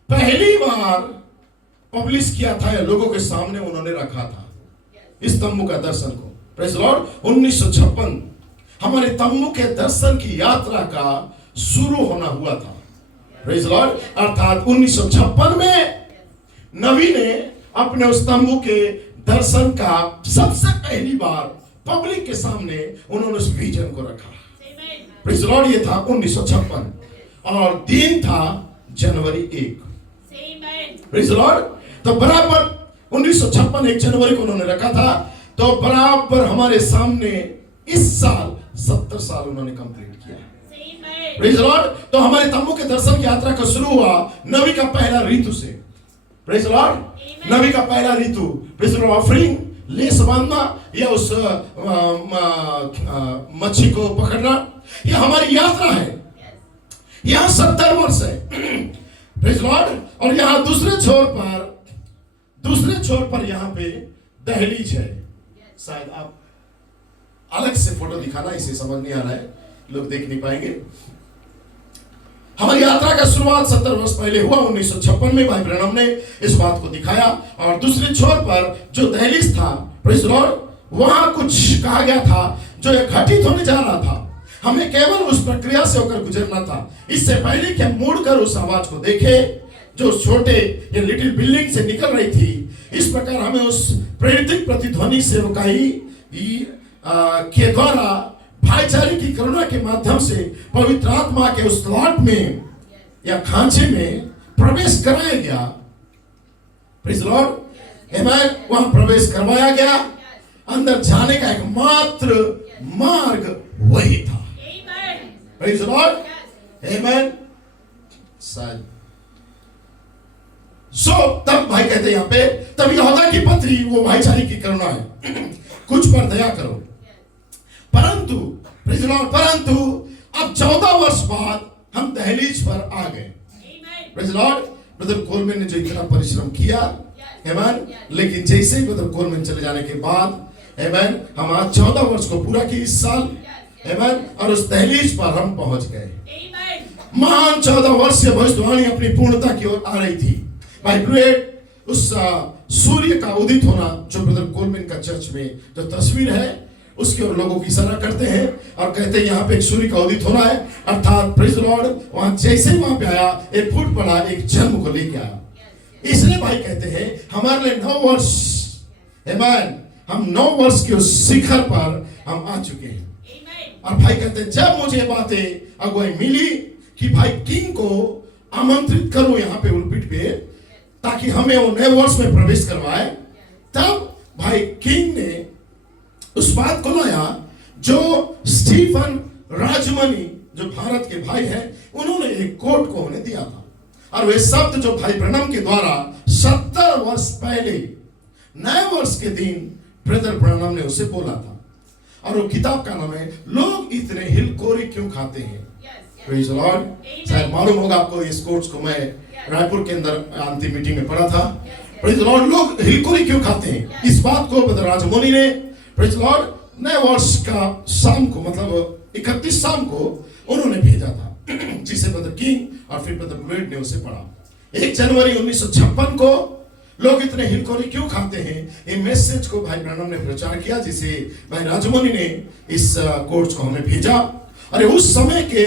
पहली बार पब्लिश किया था, लोगों के सामने उन्होंने रखा था इस तम्बू का दर्शन को। Praise the Lord. 1956 हमारे तम्बू के दर्शन की यात्रा का शुरू होना हुआ था। Praise the Lord. अर्थात 1956 में नबी ने अपने उस तम्बू के दर्शन का सबसे पहली बार पब्लिक के सामने उन्होंने उस विजन को रखा। Praise the Lord. ये था 1956 और दिन था जनवरी 1। Praise the Lord. तो बराबर 1956 1 जनवरी को उन्होंने रखा था, तो बराबर हमारे सामने इस साल 70 साल उन्होंने कंप्लीट किया। Praise the Lord. तो हमारे तम्बू के दर्शन की यात्रा का शुरू हुआ नबी का पहला ऋतु से। Praise the lord. नबी का पहला ऋतु, प्रेज़ द लॉर्ड, ऑफरिंग, लेस बांधना या उस मच्छी को पकड़ना, यह हमारी यात्रा है। यहां 70 वर्ष है। Praise the Lord. और यहां दूसरे छोर पर दूसरे छोर पर यहाँ पे दहलीज है। शायद आप अलग से फोटो दिखाना, इसे समझ नहीं आ रहा है, लोग देख नहीं पाएंगे। हमारी यात्रा का शुरुआत 70 वर्ष पहले हुआ 1956 में। भाई ब्रैनम ने इस बात को दिखाया। और दूसरे छोर पर जो दहलीज था, प्रेज़ द लॉर्ड, वहां कुछ कहा गया था जो एक घटित होने जा रहा था। हमें केवल उस प्रक्रिया से होकर गुजरना था, इससे पहले कि हम मुड़कर उस आवाज को देखें जो छोटे या लिटिल बिल्डिंग से निकल रही थी। इस प्रकार हमें उस प्रेरित प्रतिध्वनि सेवकाई के द्वारा भाईचारे की करुणा के माध्यम से पवित्र आत्मा के उस लॉट में या खांचे में प्रवेश कराया गया। प्रेज़ द लॉर्ड, आमेन। वहां प्रवेश करवाया गया। अंदर जाने का एकमात्र मार्ग वही था। प्रेज़ द लॉर्ड, आमेन। शायद तब भाई कहते हैं यहाँ पे, तब यहूदा की पत्री वो भाईचारे की करुणा है, कुछ पर दया करो। परंतु प्रेज़ द लॉर्ड, परंतु अब 14 वर्ष बाद हम दहलीज पर आ गए। Praise the Lord, brother Coleman ने जो इतना परिश्रम किया, आमेन, लेकिन जैसे ही ब्रदर कोलमैन चले जाने के बाद, आमेन, हम आज 14 वर्ष को पूरा किए इस साल, आमेन, और उस दहलीज पर हम पहुंच गए। महान 14 वर्षीय भविष्यवाणी अपनी पूर्णता की ओर आ रही थी। भाई ब्रेड, उस सूर्य का उदित होना जो ब्रदर कोलमैन का चर्च में जो तस्वीर है उसके ओर लोगों की इशारा करते हैं और कहते हैं यहाँ पे एक सूर्य का उदित होना है, अर्थात प्रेज़ द लॉर्ड वहां जैसे वहां पे आया, एक फूट पड़ा, एक जन्म को लेके आया। इसलिए भाई कहते हैं हमारे लिए 9 वर्ष, आमेन, हम 9 वर्ष के उस शिखर पर हम आ चुके हैं। और भाई कहते हैं जब मुझे बातें अगुवाई मिली कि भाई किंग को आमंत्रित करूं यहाँ पे उल्पिट पे ताकि हमें वो नए वर्ष में प्रवेश करवाए, तब भाई किंग ने उस बात को लाया जो स्टीफन राजमनी जो भारत के भाई हैं, उन्होंने एक कोट को उन्हें दिया था। और वे शब्द जो भाई ब्रैनम के द्वारा 70 वर्ष पहले नए वर्ष के दिन ब्रदर ब्रैनम ने उसे बोला था। और वो किताब का नाम है लोग इतने हिलकोरी क्यों खाते हैं। प्रेज़ द लॉर्ड, शायद मालूम होगा आपको, इस कोर्स को मैं रायपुर के अंदर अंतिम मीटिंग में पढ़ा था। प्रेज़ द लॉर्ड, लोग हिलकोरी क्यों खाते हैं, इस बात को ब्रदर राजमनी ने प्रेज़ द लॉर्ड नए वर्ष का शाम को, मतलब 31 शाम को उन्होंने भेजा था, जिसे ब्रदर किंग और फिर ब्रदर ब्लेड ने उसे पढ़ा। 1 जनवरी 1956 को लोग इतने हिलकोरी क्यों खाते हैं, ये मैसेज को भाई ब्रैनम ने प्रचार किया, जिसे भाई राजमनी ने इस कोर्स को हमें भेजा। और उस समय के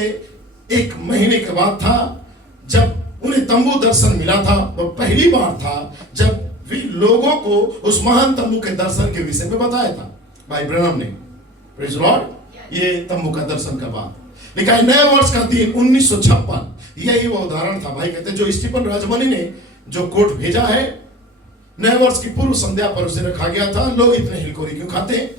1 महीने के बाद था जब उन्हें तंबू दर्शन मिला था। वो पहली बार था जब वे लोगों को उस महान तंबू के दर्शन के विषय में बताया था भाई ब्रैनम ने। प्रेज़ द लॉर्ड, ये तंबू का दर्शन का बात लिखा है। नए वर्ष का दिन 1956, यही वो उदाहरण था। भाई कहते हैं जो स्टीफन राजमनी ने जो कोट भेजा है, नए वर्ष की पूर्व संध्या पर उसे रखा गया था, लोग इतने हिलकोरी क्यों खाते हैं।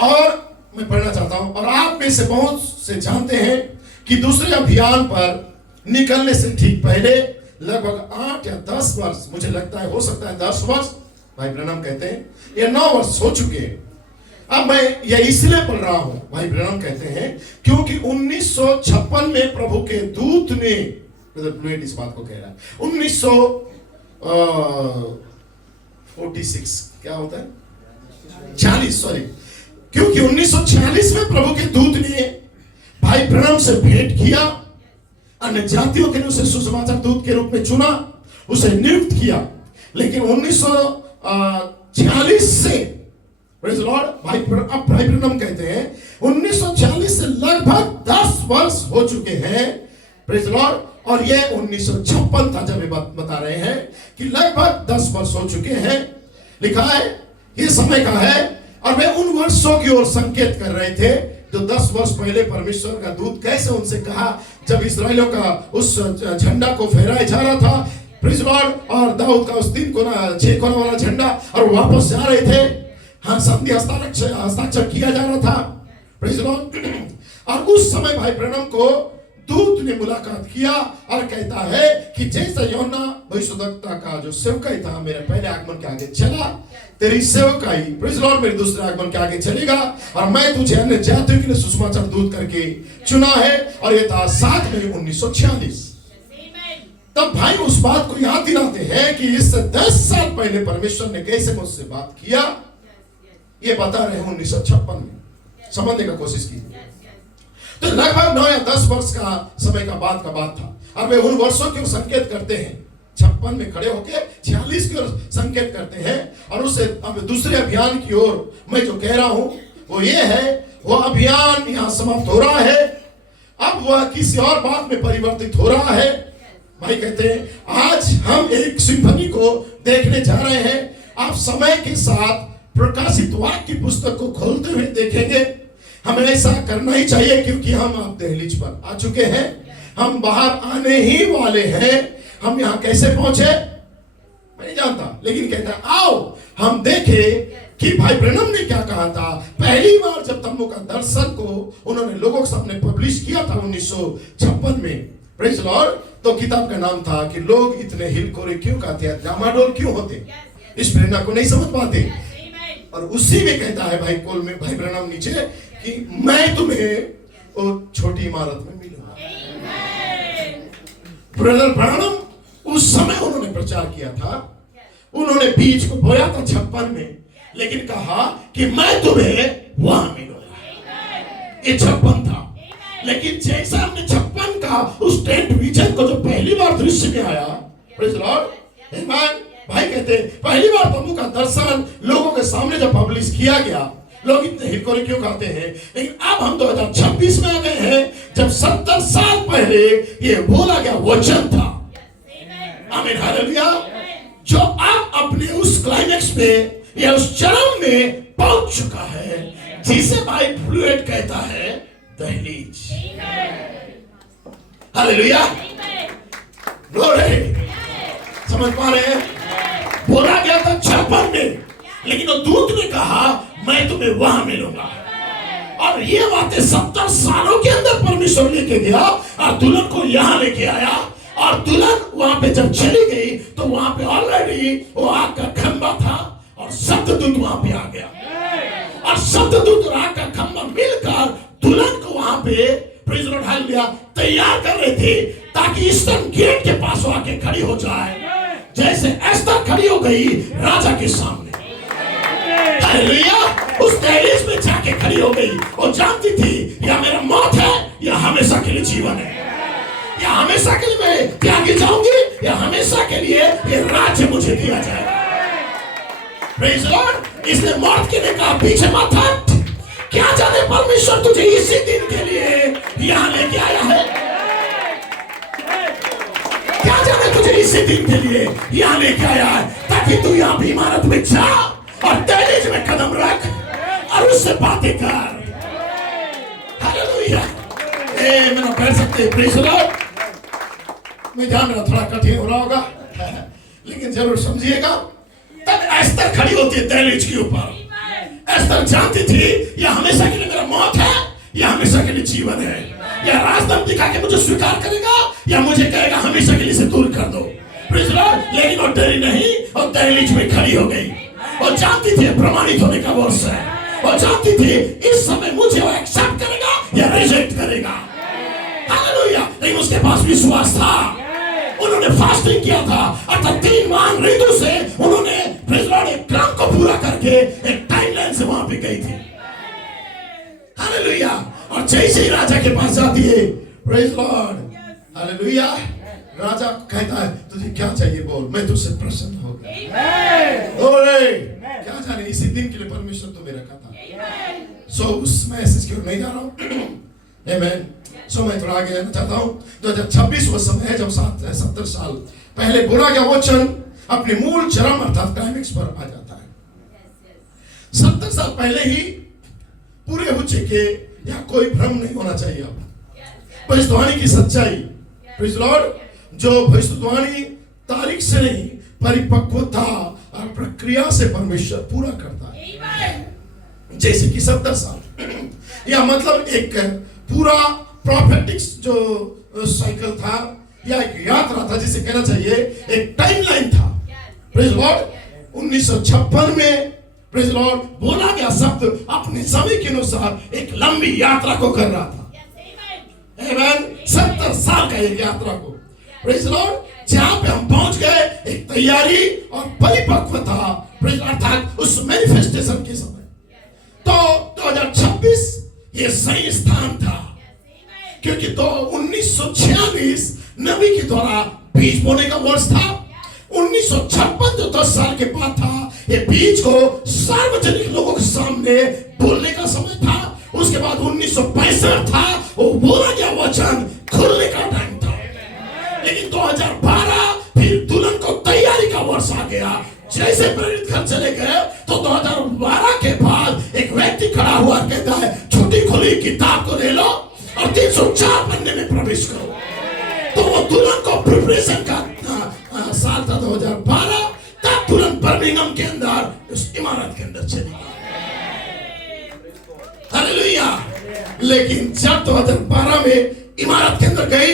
और मैं पढ़ना चाहता हूं, और आप में से बहुत से जानते हैं कि दूसरे अभियान पर निकलने से ठीक पहले लगभग 8 या 10 वर्ष, मुझे लगता है हो सकता है 10 वर्ष, भाई ब्रैनम कहते हैं, ये 9 वर्ष हो चुके हैं। अब मैं ये इसलिए पढ़ रहा हूं, भाई ब्रैनम कहते हैं, क्योंकि 1956 में प्रभु के दूत ने, ब्लेड इस बात को कह रहा है, 1946 क्या होता है 40, सॉरी, क्योंकि 1946 में प्रभु के दूत ने भाई ब्रैनम से भेंट किया, अन्य जातियों के लिए उसे सुसमाचार दूत के रूप में चुना, उसे नियुक्त किया। लेकिन 1946 से, प्रेज़ द लॉर्ड, भाई ब्रैनम कहते हैं 1940 से लगभग 10 वर्ष हो चुके हैं। प्रेज़ द लॉर्ड, और ये 1956 था जब ये बता रहे हैं कि लगभग 10 वर्ष हो चुके हैं। लिखा है ये समय का है, और वे उन वर्षों की ओर संकेत कर रहे थे जो 10 वर्ष पहले परमेश्वर का दूत कैसे उनसे कहा जब इस्राएलियों का उस झंडा को फहराया जा रहा था, प्रेज़ द लॉर्ड, और दाऊद का उस 3 कोना 6 कोना वाला झंडा, और वापस जा रहे थे, हाँ, संधि हस्ताक्षर किया जा रहा था। प्रेज़ द लॉर्ड, और उस समय भाई ब्रैनम को दूत ने मुलाकात किया और कहता है कि जैसा यूहन्ना भविष्यद्वक्ता का जो सेवकाई था मेरे पहले आगमन के आगे चला, तेरी सेवकाई, प्रेज़ द लॉर्ड, मेरे दूसरे आगमन के आगे चलेगा, और मैं तुझे अन्य जातियों के लिए सुसमाचार दूत करके चुना है। और ये था 7 मई 1946। तब भाई उस बात को याद दिलाते हैं कि इससे 10 साल पहले परमेश्वर ने कैसे मुझसे बात किया, ये बता रहे हैं 1956 में। समझने का कोशिश की। तो लगभग 9 या 10 वर्ष का समय का बात था। अब वे उन वर्षों की ओर संकेत करते हैं, 56 में खड़े होकर 46 की ओर संकेत करते हैं। और उससे अब दूसरे अभियान की ओर मैं जो कह रहा हूं वो ये है, वो अभियान यहां समाप्त हो रहा है, अब वह किसी और बात में परिवर्तित हो रहा है। भाई कहते हैं आज हम एक सिम्फनी को देखने जा रहे हैं। आप समय के साथ प्रकाशित वाक्य की पुस्तक को खोलते हुए देखेंगे। हमें ऐसा करना ही चाहिए क्योंकि हम आप दहलीज पर आ चुके हैं, हम बाहर आने ही वाले हैं। हम यहाँ कैसे पहुंचे मैं नहीं जानता, लेकिन कहता है आओ हम देखें कि भाई ब्रैनम ने क्या कहा था। पहली बार जब तम्बू का दर्शन को उन्होंने लोगों के सामने पब्लिश किया था 1956 में, प्रेज़ लॉर्ड, तो किताब का नाम था कि लोग इतने हिलकोरे क्यों कहते हैं, डामाडोल क्यों होते, इस प्रेरणा को नहीं समझ पाते। और उसी में कहता है भाई कोल में भाई ब्रैनम नीचे कि मैं तुम्हें वो छोटी इमारत में मिलूंगा। ब्रदर ब्रैनम उस समय उन्होंने प्रचार किया था, उन्होंने बीज को बोया था 56 में, लेकिन कहा कि मैं तुम्हें वहां मिलूंगा। ये 56 था, लेकिन जैसा हमने 56 का उस टेंट विजन को जो पहली बार दृश्य में आया, प्रेज़ लॉर्ड, आमीन। भाई कहते हैं पहली बार तम्बू का दर्शन लोगों के सामने जब पब्लिश किया गया, लोग इतने हिलकोरे क्यों खाते हैं। लेकिन अब हम 2026 में आ गए हैं, जब 70 साल पहले ये बोला गया वचन था, आमीन, हालेलुया, जो अब अपने उस क्लाइमेक्स पे या उस चरम में पहुंच चुका है, जिसे भाई फ्लूएड कहता है दहलीज। हालेलुया, ग्लोरी, समझ पा रहे हैं। बोला गया था 56 में, लेकिन वो दूत ने कहा मैं तुम्हें वहां मिलूंगा। और ये बातें 70 सालों के अंदर परमेश्वर लेके गया और दुल्हन को यहां लेके आया। और दुल्हन वहां पे जब चली गई तो वहां पे ऑलरेडी वो आग का खंबा था और सप्तदूत वहां पे आ गया। और सप्तदूत और आग का खंबा मिलकर दुल्हन को वहां पे प्रेज़ लॉर्ड हालेलुया तैयार कर रहे थे, ताकि ईस्टर्न गेट के पास आके खड़ी हो जाए, जैसे एस्तर खड़ी हो गई राजा के सामने। हालेलुया, उस दहलीज में जाके खड़ी हो गई। वो जानती थी या मेरा मौत है या हमेशा के लिए जीवन है, या हमेशा के लिए मैं त्यागी जाऊंगी या हमेशा के लिए ये राज्य मुझे दिया जाएगा। प्रेज़ लॉर्ड, इसने मौत के ने कहा पीछे मत हट, क्या जाने परमेश्वर तुझे इसी दिन के लिए यहां लेके आया है, क्या जाने तुझे इसी दिन के लिए यहां लेके आया है, ताकि तू यहां भी इमारत में जा और दहलीज में कदम रख और उससे बातें कर। हालेलुया, मेरा बैठ सकते हैं, प्रेज़ लॉर्ड। मैं जान रहा थोड़ा कठिन हो रहा होगा, लेकिन जरूर समझिएगा। तब एस्तर खड़ी होती है दहलीज के ऊपर। एस्तर जानती थी या हमेशा के लिए मेरा मौत है या हमेशा के लिए जीवन है, या राजदंड दिखा के मुझे स्वीकार करेगा या मुझे कहेगा हमेशा के लिए से दूर कर दो। प्रेज़ लॉर्ड, लेकिन वो डरी नहीं और दहलीज में खड़ी हो गई। और जानती थी प्रमाणित होने का वर्ष है, और जानती थी इस समय मुझे वो एक्सेप्ट करेगा या रिजेक्ट करेगा। हालेलुया, लेकिन उसके पास विश्वास था। उन्होंने फास्टिंग किया था, अर्थात 3 माह ऋतु से उन्होंने प्रेज़ लॉर्ड एक क्रम को पूरा करके एक टाइमलाइन से वहां पे गई थी। हालेलुया, और जैसे ही राजा के पास जाती है, प्रेज़ लॉर्ड, हालेलुया, राजा कहता है तुझे क्या चाहिए बोल, मैं तुझसे प्रसन्न हो गया। ओरे, क्या जाने इसी दिन के लिए परमेश्वर तुम्हें रखा था। सो उस मैसेज की ओर नहीं जा रहा हूं, आमीन। सो मैं थोड़ा आगे जाना चाहता हूं। 2026 वो समय है जब 70 साल पहले बोला गया वचन अपने मूल चरम अर्थात क्लाइमेक्स पर आ जाता है। 70 साल पहले ही पूरे हो चुके, या कोई भ्रम नहीं होना चाहिए। अब भविष्यवाणी की सच्चाई, प्रेज़ लॉर्ड, जो भविष्यवाणी तारीख से नहीं परिपक्वता और प्रक्रिया से परमेश्वर पूरा करता है। जैसे कि 70 साल या मतलब एक पूरा प्रोफेटिक्स जो साइकिल था या एक यात्रा था, जिसे कहना चाहिए एक टाइमलाइन था। प्रेज़ लॉर्ड, 1956 में प्रेज़ लॉर्ड बोला गया शब्द अपने समय के अनुसार एक लंबी यात्रा को कर रहा था। आमीन, 70 साल का एक यात्रा को, प्रेज़ लॉर्ड, जहां पे हम पहुंच गए एक तैयारी और परिपक्वता, अर्थात उस मैनिफेस्टेशन के समय। तो 2026 ये सही स्थान था, क्योंकि तो 1946 नबी के द्वारा बीज बोने का वर्ष था। 1956 जो 10 साल के बाद था, ये बीज को सार्वजनिक लोगों के सामने बोलने का समय था। उसके बाद 1965 था, वो बोला गया वचन खुलने का टाइम था। लेकिन 2012 फिर दुल्हन को तैयारी का वर्ष आ गया। जैसे प्रेरित घर चले गए तो 2012 के बाद एक व्यक्ति खड़ा हुआ कहता है, छुट्टी खुली किताब को ले लो और 304 पन्ने में प्रवेश करो। तो वो दुल्हन को प्रिपरेशन का साल था 2012। तब दुल्हन बर्मिंघम के अंदर उस इमारत के अंदर चली गई। हालेलुया। लेकिन जब 2012 में इमारत के अंदर गई,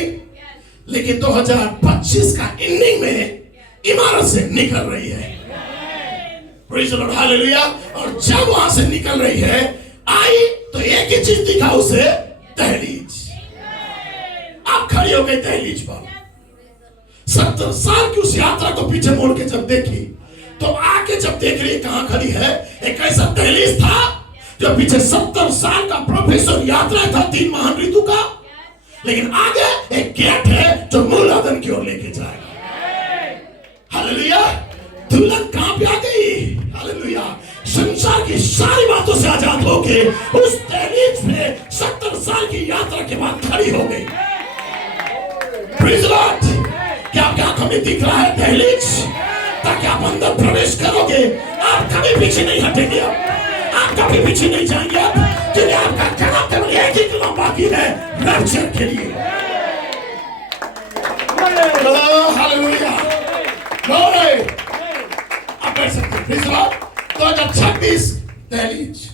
लेकिन 2025 का एंडिंग में इमारत से निकल रही है। Praise the Lord, hallelujah. और जब वहां से निकल रही है, आई तो एक ही चीज दिखा उसे, दहलीज। आप खड़ी हो गई दहलीज पर। 70 साल की उस यात्रा को पीछे मोड़ के जब देखी, तो आके जब देख रही कहां खड़ी है, एक ऐसा दहलीज था जो पीछे 70 साल का प्रोफेसर यात्रा था 3 महान ऋतु का, लेकिन आगे एक गेट है जो मूल आदन की ओर लेके जाएगा। हालेलुया। दुल्हन कहां पे आ गई? हालेलुया। संसार की सारी बातों से आजाद होके उस दहलीज पे 70 साल की यात्रा के बाद खड़ी हो गई। Praise the Lord. क्या आपकी आंखों में दिख रहा है दहलीज? ताकि आप अंदर प्रवेश करोगे, आप कभी पीछे नहीं हटेंगे, आप कभी पीछे नहीं जाएंगे, क्योंकि आपका जन्म केवल एक ही कदम बाकी है, रैप्चर के लिए। हालेलुया। ग्लोरी। आप बैठ सकते हैं। Praise the Lord. 2026 दहलीज,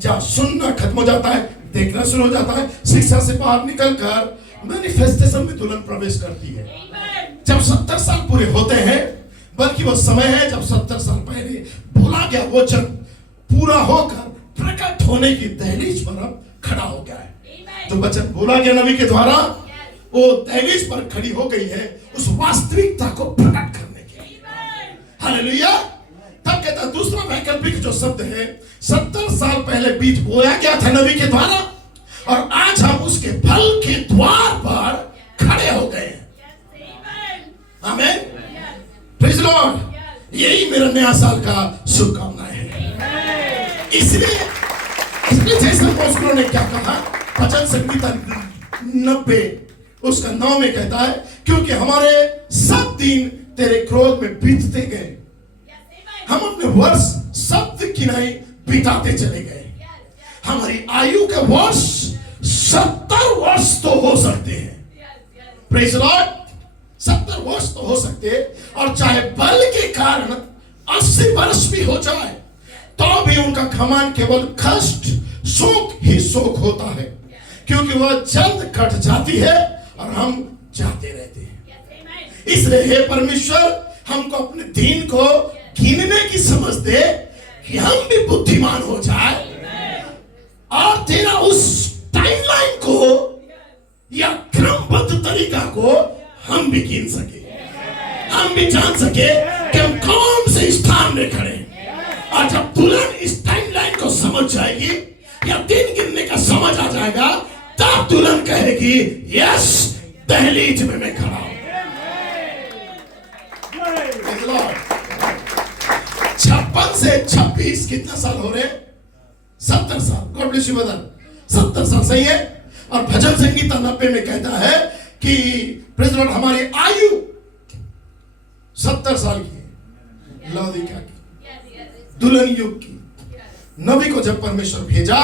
जहां सुनना खत्म हो जाता है, देखना शुरू हो जाता है, शिक्षा से बाहर निकलकर मैनिफेस्टेशन में दुल्हन प्रवेश करती है। जब 70 साल पूरे होते हैं, बल्कि वो समय है जब 70 साल पहले बोला गया वचन पूरा होकर प्रकट होने की दहलीज पर अब खड़ा हो गया है। जो वचन बोला गया नबी के द्वारा, वो दहलीज पर खड़ी हो गई है उस वास्तविकता को प्रकट करने के लिए। हालेलुया। तब कहता दूसरा वैकल्पिक जो शब्द है, 70 साल पहले बीज बोया गया था नबी के द्वारा, और आज हम उसके फल के द्वार पर खड़े हो गए हैं। आमीन। Praise the Lord. यही मेरा नया साल का शुभकामनाएं है। इसलिए जैसे अपोस्तलों ने क्या कहा, भजन संहिता 90 उसका 9 में कहता है, क्योंकि हमारे सब दिन तेरे क्रोध में बीतते गए, हम अपने वर्ष शब्द की नहीं बिताते चले गए। हमारी आयु के वर्ष 70 वर्ष तो हो सकते हैं। Praise the Lord. 70 वर्ष तो हो सकते हैं, और चाहे बल के कारण 80 वर्ष भी हो जाए, तो भी उनका घमंड केवल कष्ट, शोक ही शोक होता है, क्योंकि वह जल्द कट जाती है और हम जाते रहते हैं। इसलिए हे परमेश्वर, हमको अपने दिन को गिनने की समझ दे कि हम भी बुद्धिमान हो जाए और तेरा उस टाइमलाइन को या क्रमबद्ध तरीका को हम भी गिन सके, हम भी जान सके कि हम कौन से स्थान में खड़े हैं। और जब दुल्हन इस टाइमलाइन को समझ जाएगी या दिन गिनने का समझ आ जाएगा, तब दुल्हन कहेगी, यस, दहलीज में मैं खड़ा हूं। 56 से 26 कितना साल हो रहे? 70 साल। God bless you brother. 70 साल सही है। और भजन संहिता 90 में कहता है कि प्रेज़ द लॉर्ड, हमारी आयु 70 साल की है, लौदीकिया की, दुल्हन युग की। नबी को जब परमेश्वर भेजा,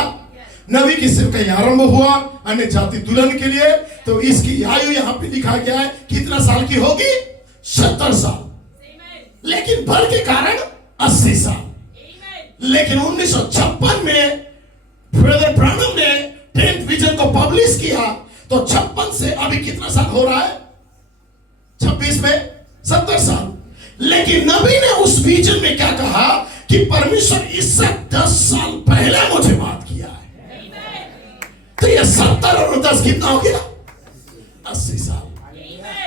नबी की सेवकाई आरंभ हुआ अन्य जाति दुल्हन के लिए, तो इसकी आयु यहां पे लिखा गया है कितना साल की होगी? 70 साल। लेकिन बल के कारण 80 साल। लेकिन 1956 में ब्रदर ब्रानम ने 10th विजन को पब्लिश किया, तो 56 से अभी कितना साल हो रहा है? 26 में 70 साल। लेकिन नबी ने उस विजन में क्या कहा कि परमेश्वर इससे 10 साल पहले मुझे बात किया है। तो ये 70 और 10 कितना हो गया? 80 साल।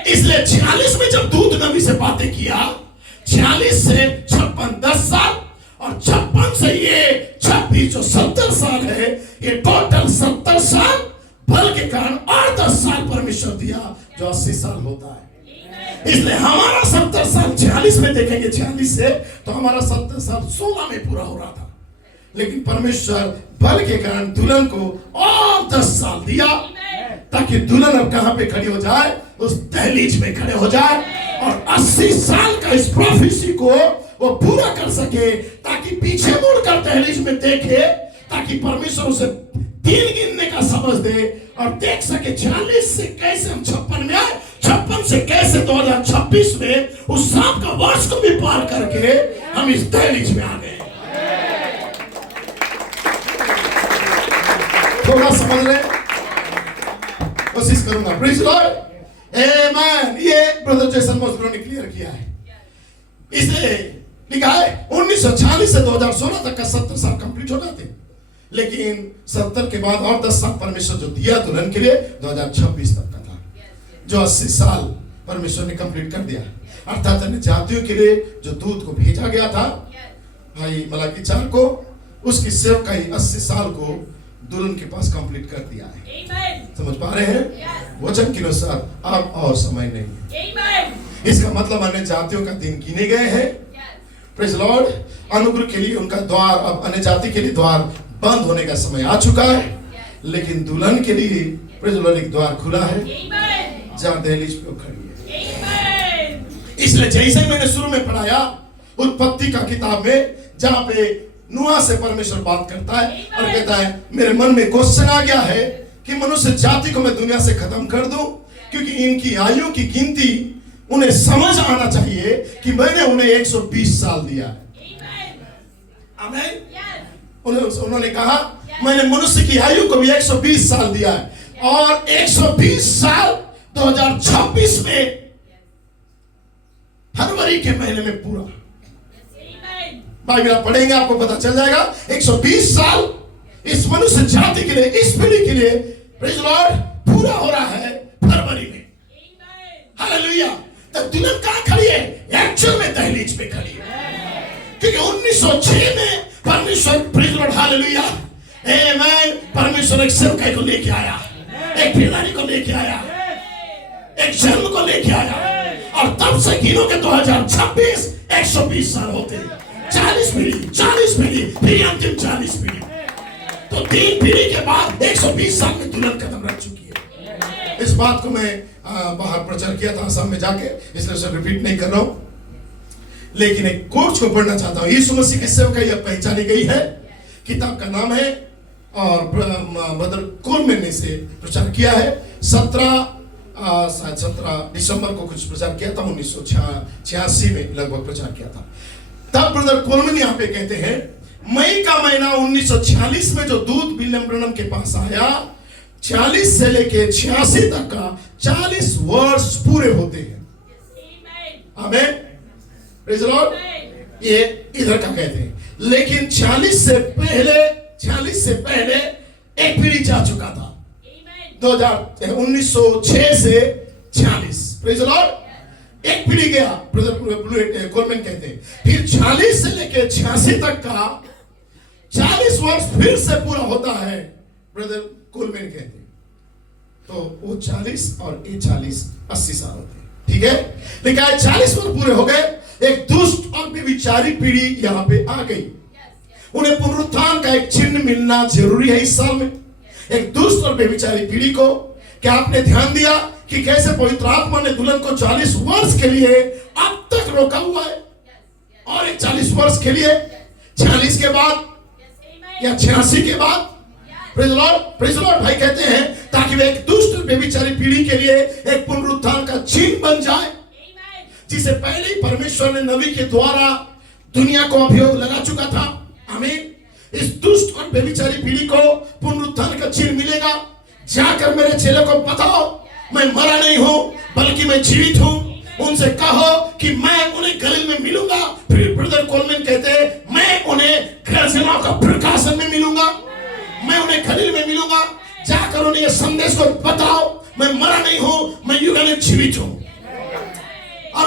इसलिए 46 में जब दूत नबी से बातें किया, 46 से 56 10 साल, और 56 से ये 26 जो 70 साल है, ये टोटल 70 साल, बल के कारण और 10 साल परमेश्वर दिया जो 80 साल होता है। इसलिए हमारा 70 साल 46 में देखेंगे, 46 से तो हमारा 70 साल 16 में पूरा हो रहा था, लेकिन परमेश्वर बल के कारण दुल्हन को और 10 साल दिया ताकि दुल्हन अब कहां पे खड़ी हो जाए, उस दहलीज में खड़े हो जाए और 80 साल का इस प्रोफेसी को वो पूरा कर सके, ताकि पीछे मुड़कर दहलीज में देखे, ताकि परमेश्वर उसे 3 गिनने का समझ दे और देख सके 46 से कैसे हम 56 में आए, 56 से कैसे 2026 में उस सांप का वर्ष को भी पार करके हम इस दहलीज में आ गए। थोड़ा समझ रहे, कोशिश करूंगा। प्रेज़ लॉर्ड, आमेन। ये ब्रदर जेसन मोसब्रो ने क्लियर किया है। इसलिए लिखा है 1946 से 2016 तक का 70 साल कंप्लीट हो जाते, लेकिन 70 के बाद और 10 साल परमेश्वर जो दिया दुल्हन के लिए 2026 तक का था, जो 80 साल परमेश्वर ने कंप्लीट कर दिया। अर्थात अन्य जातियों के लिए जो दूत को भेजा गया था भाई मलाकी 4 को, उसकी सेवकाई 80 साल को दुल्हन के पास कंप्लीट कर दिया है। समझ पा रहे हैं? वचन के अनुसार अब और समय नहीं है। इसका मतलब अन्य जातियों का दिन गिने गए हैं। प्रेज़ लॉर्ड, अनुग्रह के लिए उनका द्वार, अब अन्य जाति के लिए द्वार बंद होने का समय आ चुका है, लेकिन दुल्हन के लिए प्रेज़ लॉर्ड एक द्वार खुला है जहां दहलीज पे खड़ी है। इसलिए जैसे मैंने शुरू में पढ़ाया उत्पत्ति का किताब में, जहां पे नूह से परमेश्वर बात करता है और कहता है मेरे मन में क्वेश्चन आ गया है कि मनुष्य जाति को मैं दुनिया से खत्म कर दूं, क्योंकि इनकी आयु की गिनती उन्हें समझ आना चाहिए कि मैंने उन्हें 120 साल दिया है। आमीन। उन्होंने कहा मैंने मनुष्य की आयु को भी 120 साल दिया है और 120 साल 2026 में फरवरी के महीने में पूरा। बाइबल पढ़ेंगे आपको पता चल जाएगा 120 साल इस मनुष्य जाति के लिए, इस पीढ़ी के लिए प्रेज़ लॉर्ड पूरा हो रहा है फरवरी में। हालेलुया। तब दुल्हन कहां खड़ी है? एक्चुअल में दहलीज पे खड़ी है, क्योंकि 1906 में परमेश्वर प्रेज़ लॉर्ड हालेलुया आमेन, परमेश्वर एक सेवकाई को लेके आया, एक फिरदारी को लेके आया, एक जन्म को लेके आया, और तब से गिनोगे 2026 120 साल होते, 40 पीढ़ी, फिर अंतिम 40 पीढ़ी, तो 3 पीढ़ी के बाद 120 साल में दुल्हन कदम रख चुकी है। इस बात को मैं बाहर प्रचार किया था असम में जाके, इसलिए उसे रिपीट नहीं कर रहा हूं, लेकिन एक कोर्स को पढ़ना चाहता हूं। यीशु मसीह की सेवकाई अब पहचानी गई है, किताब का नाम है, और ब्रदर कोलमैन ने इसे प्रचार किया है। 17 दिसंबर को कुछ प्रचार किया था, 1986 में लगभग प्रचार किया था। तब ब्रदर कोलमैन यहाँ पे कहते हैं मई का महीना 1946 में जो दूत विलियम ब्रनम के पास आया, 46 से लेके 86 तक का 40 वर्ष पूरे होते हैं। आमीन। Praise Lord. ये इधर का कहते हैं, लेकिन 46 से पहले एक पीढ़ी जा चुका था, 1906 से 46। Praise Lord. एक पीढ़ी गया, ब्रदर कोलमैन कहते हैं, फिर 40 से लेकर 86 तक का 40 वर्ष फिर से पूरा होता है, ब्रदर कोलमैन कहते हैं। तो वो 40 और ये 40 80 साल होते हैं, ठीक है। लेकिन 40 वर्ष पूरे हो गए, एक दुष्ट और व्यभिचारी पीढ़ी यहाँ पे आ गई। उन्हें पुनरुत्थान का एक चिन्ह मिलना जरूरी है इस साल में, एक दुष्ट और व्यभिचारी पीढ़ी को। क्या आपने ध्यान दिया कि कैसे पवित्र आत्मा ने दुल्हन को 40 वर्ष के लिए अब तक रोका हुआ है, और एक 40 वर्ष के लिए 46 के बाद या 86 के बाद, प्रेज़ लॉर्ड भाई कहते हैं, ताकि वे एक दुष्ट व्यभिचारी पीढ़ी के लिए एक पुनरुत्थान का चिन्ह बन जाए, जिसे पहले ही परमेश्वर ने नबी के द्वारा दुनिया को अभियोग लगा चुका था। आमीन। इस दुष्ट और व्यभिचारी पीढ़ी को पुनरुत्थान का चिन्ह मिलेगा। जाकर मेरे चेले को बताओ मैं मरा नहीं हूं बल्कि मैं जीवित हूं। उनसे कहो कि मैं उन्हें गलील में मिलूंगा। फिर ब्रदर कोलमैन कहते हैं मैं उन्हें गर्जनाओं का प्रकाशन में मिलूंगा, मैं उन्हें गलील में मिलूंगा। जाकर उन्हें यह संदेश को बताओ मैं मरा नहीं हूं, मैं युग में जीवित हूं।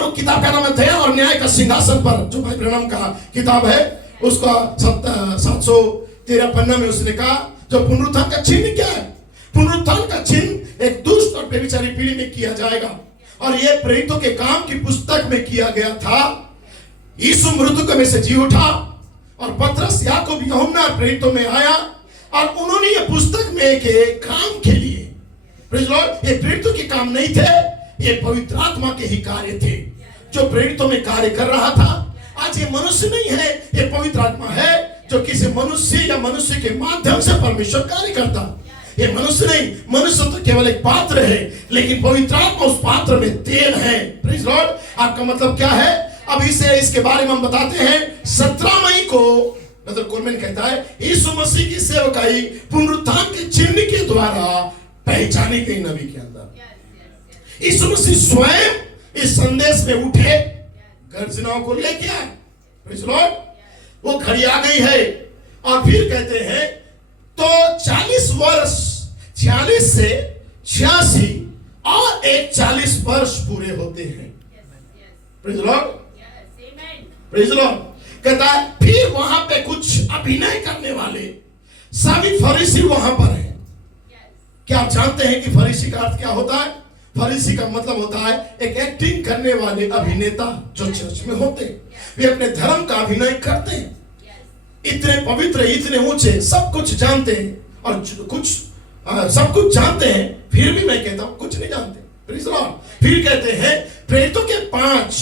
और वो किताब का नाम है दया और न्याय का सिंहासन पर, जो भाई ब्रैनम का किताब है, उसका 713 पन्ना में उसने कहा जो पुनरुत्थान का चिन्ह क्या है। पुनरुत्थान का चिन्ह एक दुष्ट और बेविचारी पीढ़ी में किया जाएगा, और ये प्रेरितों के काम की पुस्तक में किया गया था। यीशु मृत्यु में से जी उठा और पतरस, याकूब, यूहन्ना प्रेरितों में आया, और उन्होंने ये पुस्तक में के काम के लिए, प्रेज़ लॉर्ड, ये प्रेरितों के काम नहीं थे, ये पवित्र आत्मा के ही कार्य थे जो प्रेरितों में कार्य कर रहा था। आज ये मनुष्य नहीं है, ये पवित्र आत्मा है जो किसी मनुष्य या मनुष्य के माध्यम से परमेश्वर कार्य करता। ये मनुष्य नहीं, मनुष्य तो केवल एक पात्र है, लेकिन पवित्र आत्मा उस पात्र में तेल है। प्रेज़ लॉर्ड, आपका मतलब क्या है? अब इसके बारे में हम बताते हैं। 17 मई को ब्रदर कोलमैन कहता है यीशु मसीह की सेवकाई पुनरुत्थान के चिन्ह के द्वारा पहचानी गई नबी के अंदर। यीशु मसीह स्वयं इस संदेश में उठे, गर्जनाओं को लेके आए। प्रेज़ लॉर्ड, वो घड़ी आ गई है, और फिर कहते हैं तो 40 वर्ष, 46 से 86 और एक 40 वर्ष पूरे होते हैं। Praise Lord, praise Lord. कहता है फिर वहां पे कुछ अभिनय करने वाले सभी फरीसी वहां पर हैं। क्या आप जानते हैं कि फरीसी का अर्थ क्या होता है? फरीसी का मतलब होता है एक एक्टिंग करने वाले अभिनेता जो चर्च में होते हैं। वे अपने धर्म का अभिनय करते हैं, इतने पवित्र, इतने ऊंचे, सब कुछ जानते हैं, और कुछ सब कुछ जानते हैं, फिर भी मैं कहता हूं कुछ नहीं जानते। Praise Lord. फिर कहते हैं प्रेरितों के 5,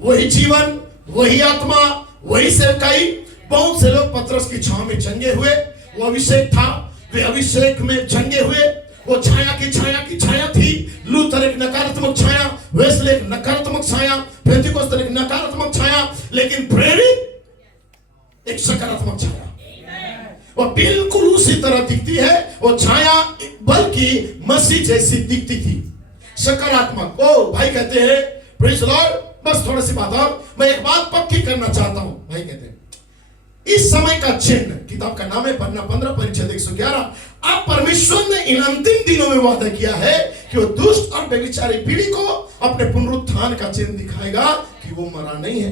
वही जीवन, वही आत्मा, वही सेवकाई। बहुत से लोग पतरस की छांव में जंगे हुए, वो अभिषेक था, वे अभिषेक में जंगे हुए। वो छाया की छाया थी। लूथर एक नकारात्मक छाया, वेस्ले एक नकारात्मक छाया, पेंटिकोस्टल एक नकारात्मक छाया, लेकिन प्रेरित एक सकारात्मक छाया। वो बिल्कुल उसी तरह दिखती है वो छाया, बल्कि मसीह जैसी दिखती थी, सकारात्मक। ओ भाई कहते हैं प्रेज़ लॉर्ड, बस थोड़ी सी बात और मैं एक बात पक्की करना चाहता हूं। भाई कहते हैं इस समय का चिन्ह, किताब का नाम है पन्ना 15 परिच्छेद 111। अब परमेश्वर ने इन अंतिम दिनों में वादा किया है कि वो दुष्ट और बेविचारी पीढ़ी को अपने पुनरुत्थान का चिन्ह दिखाएगा कि वो मरा नहीं है।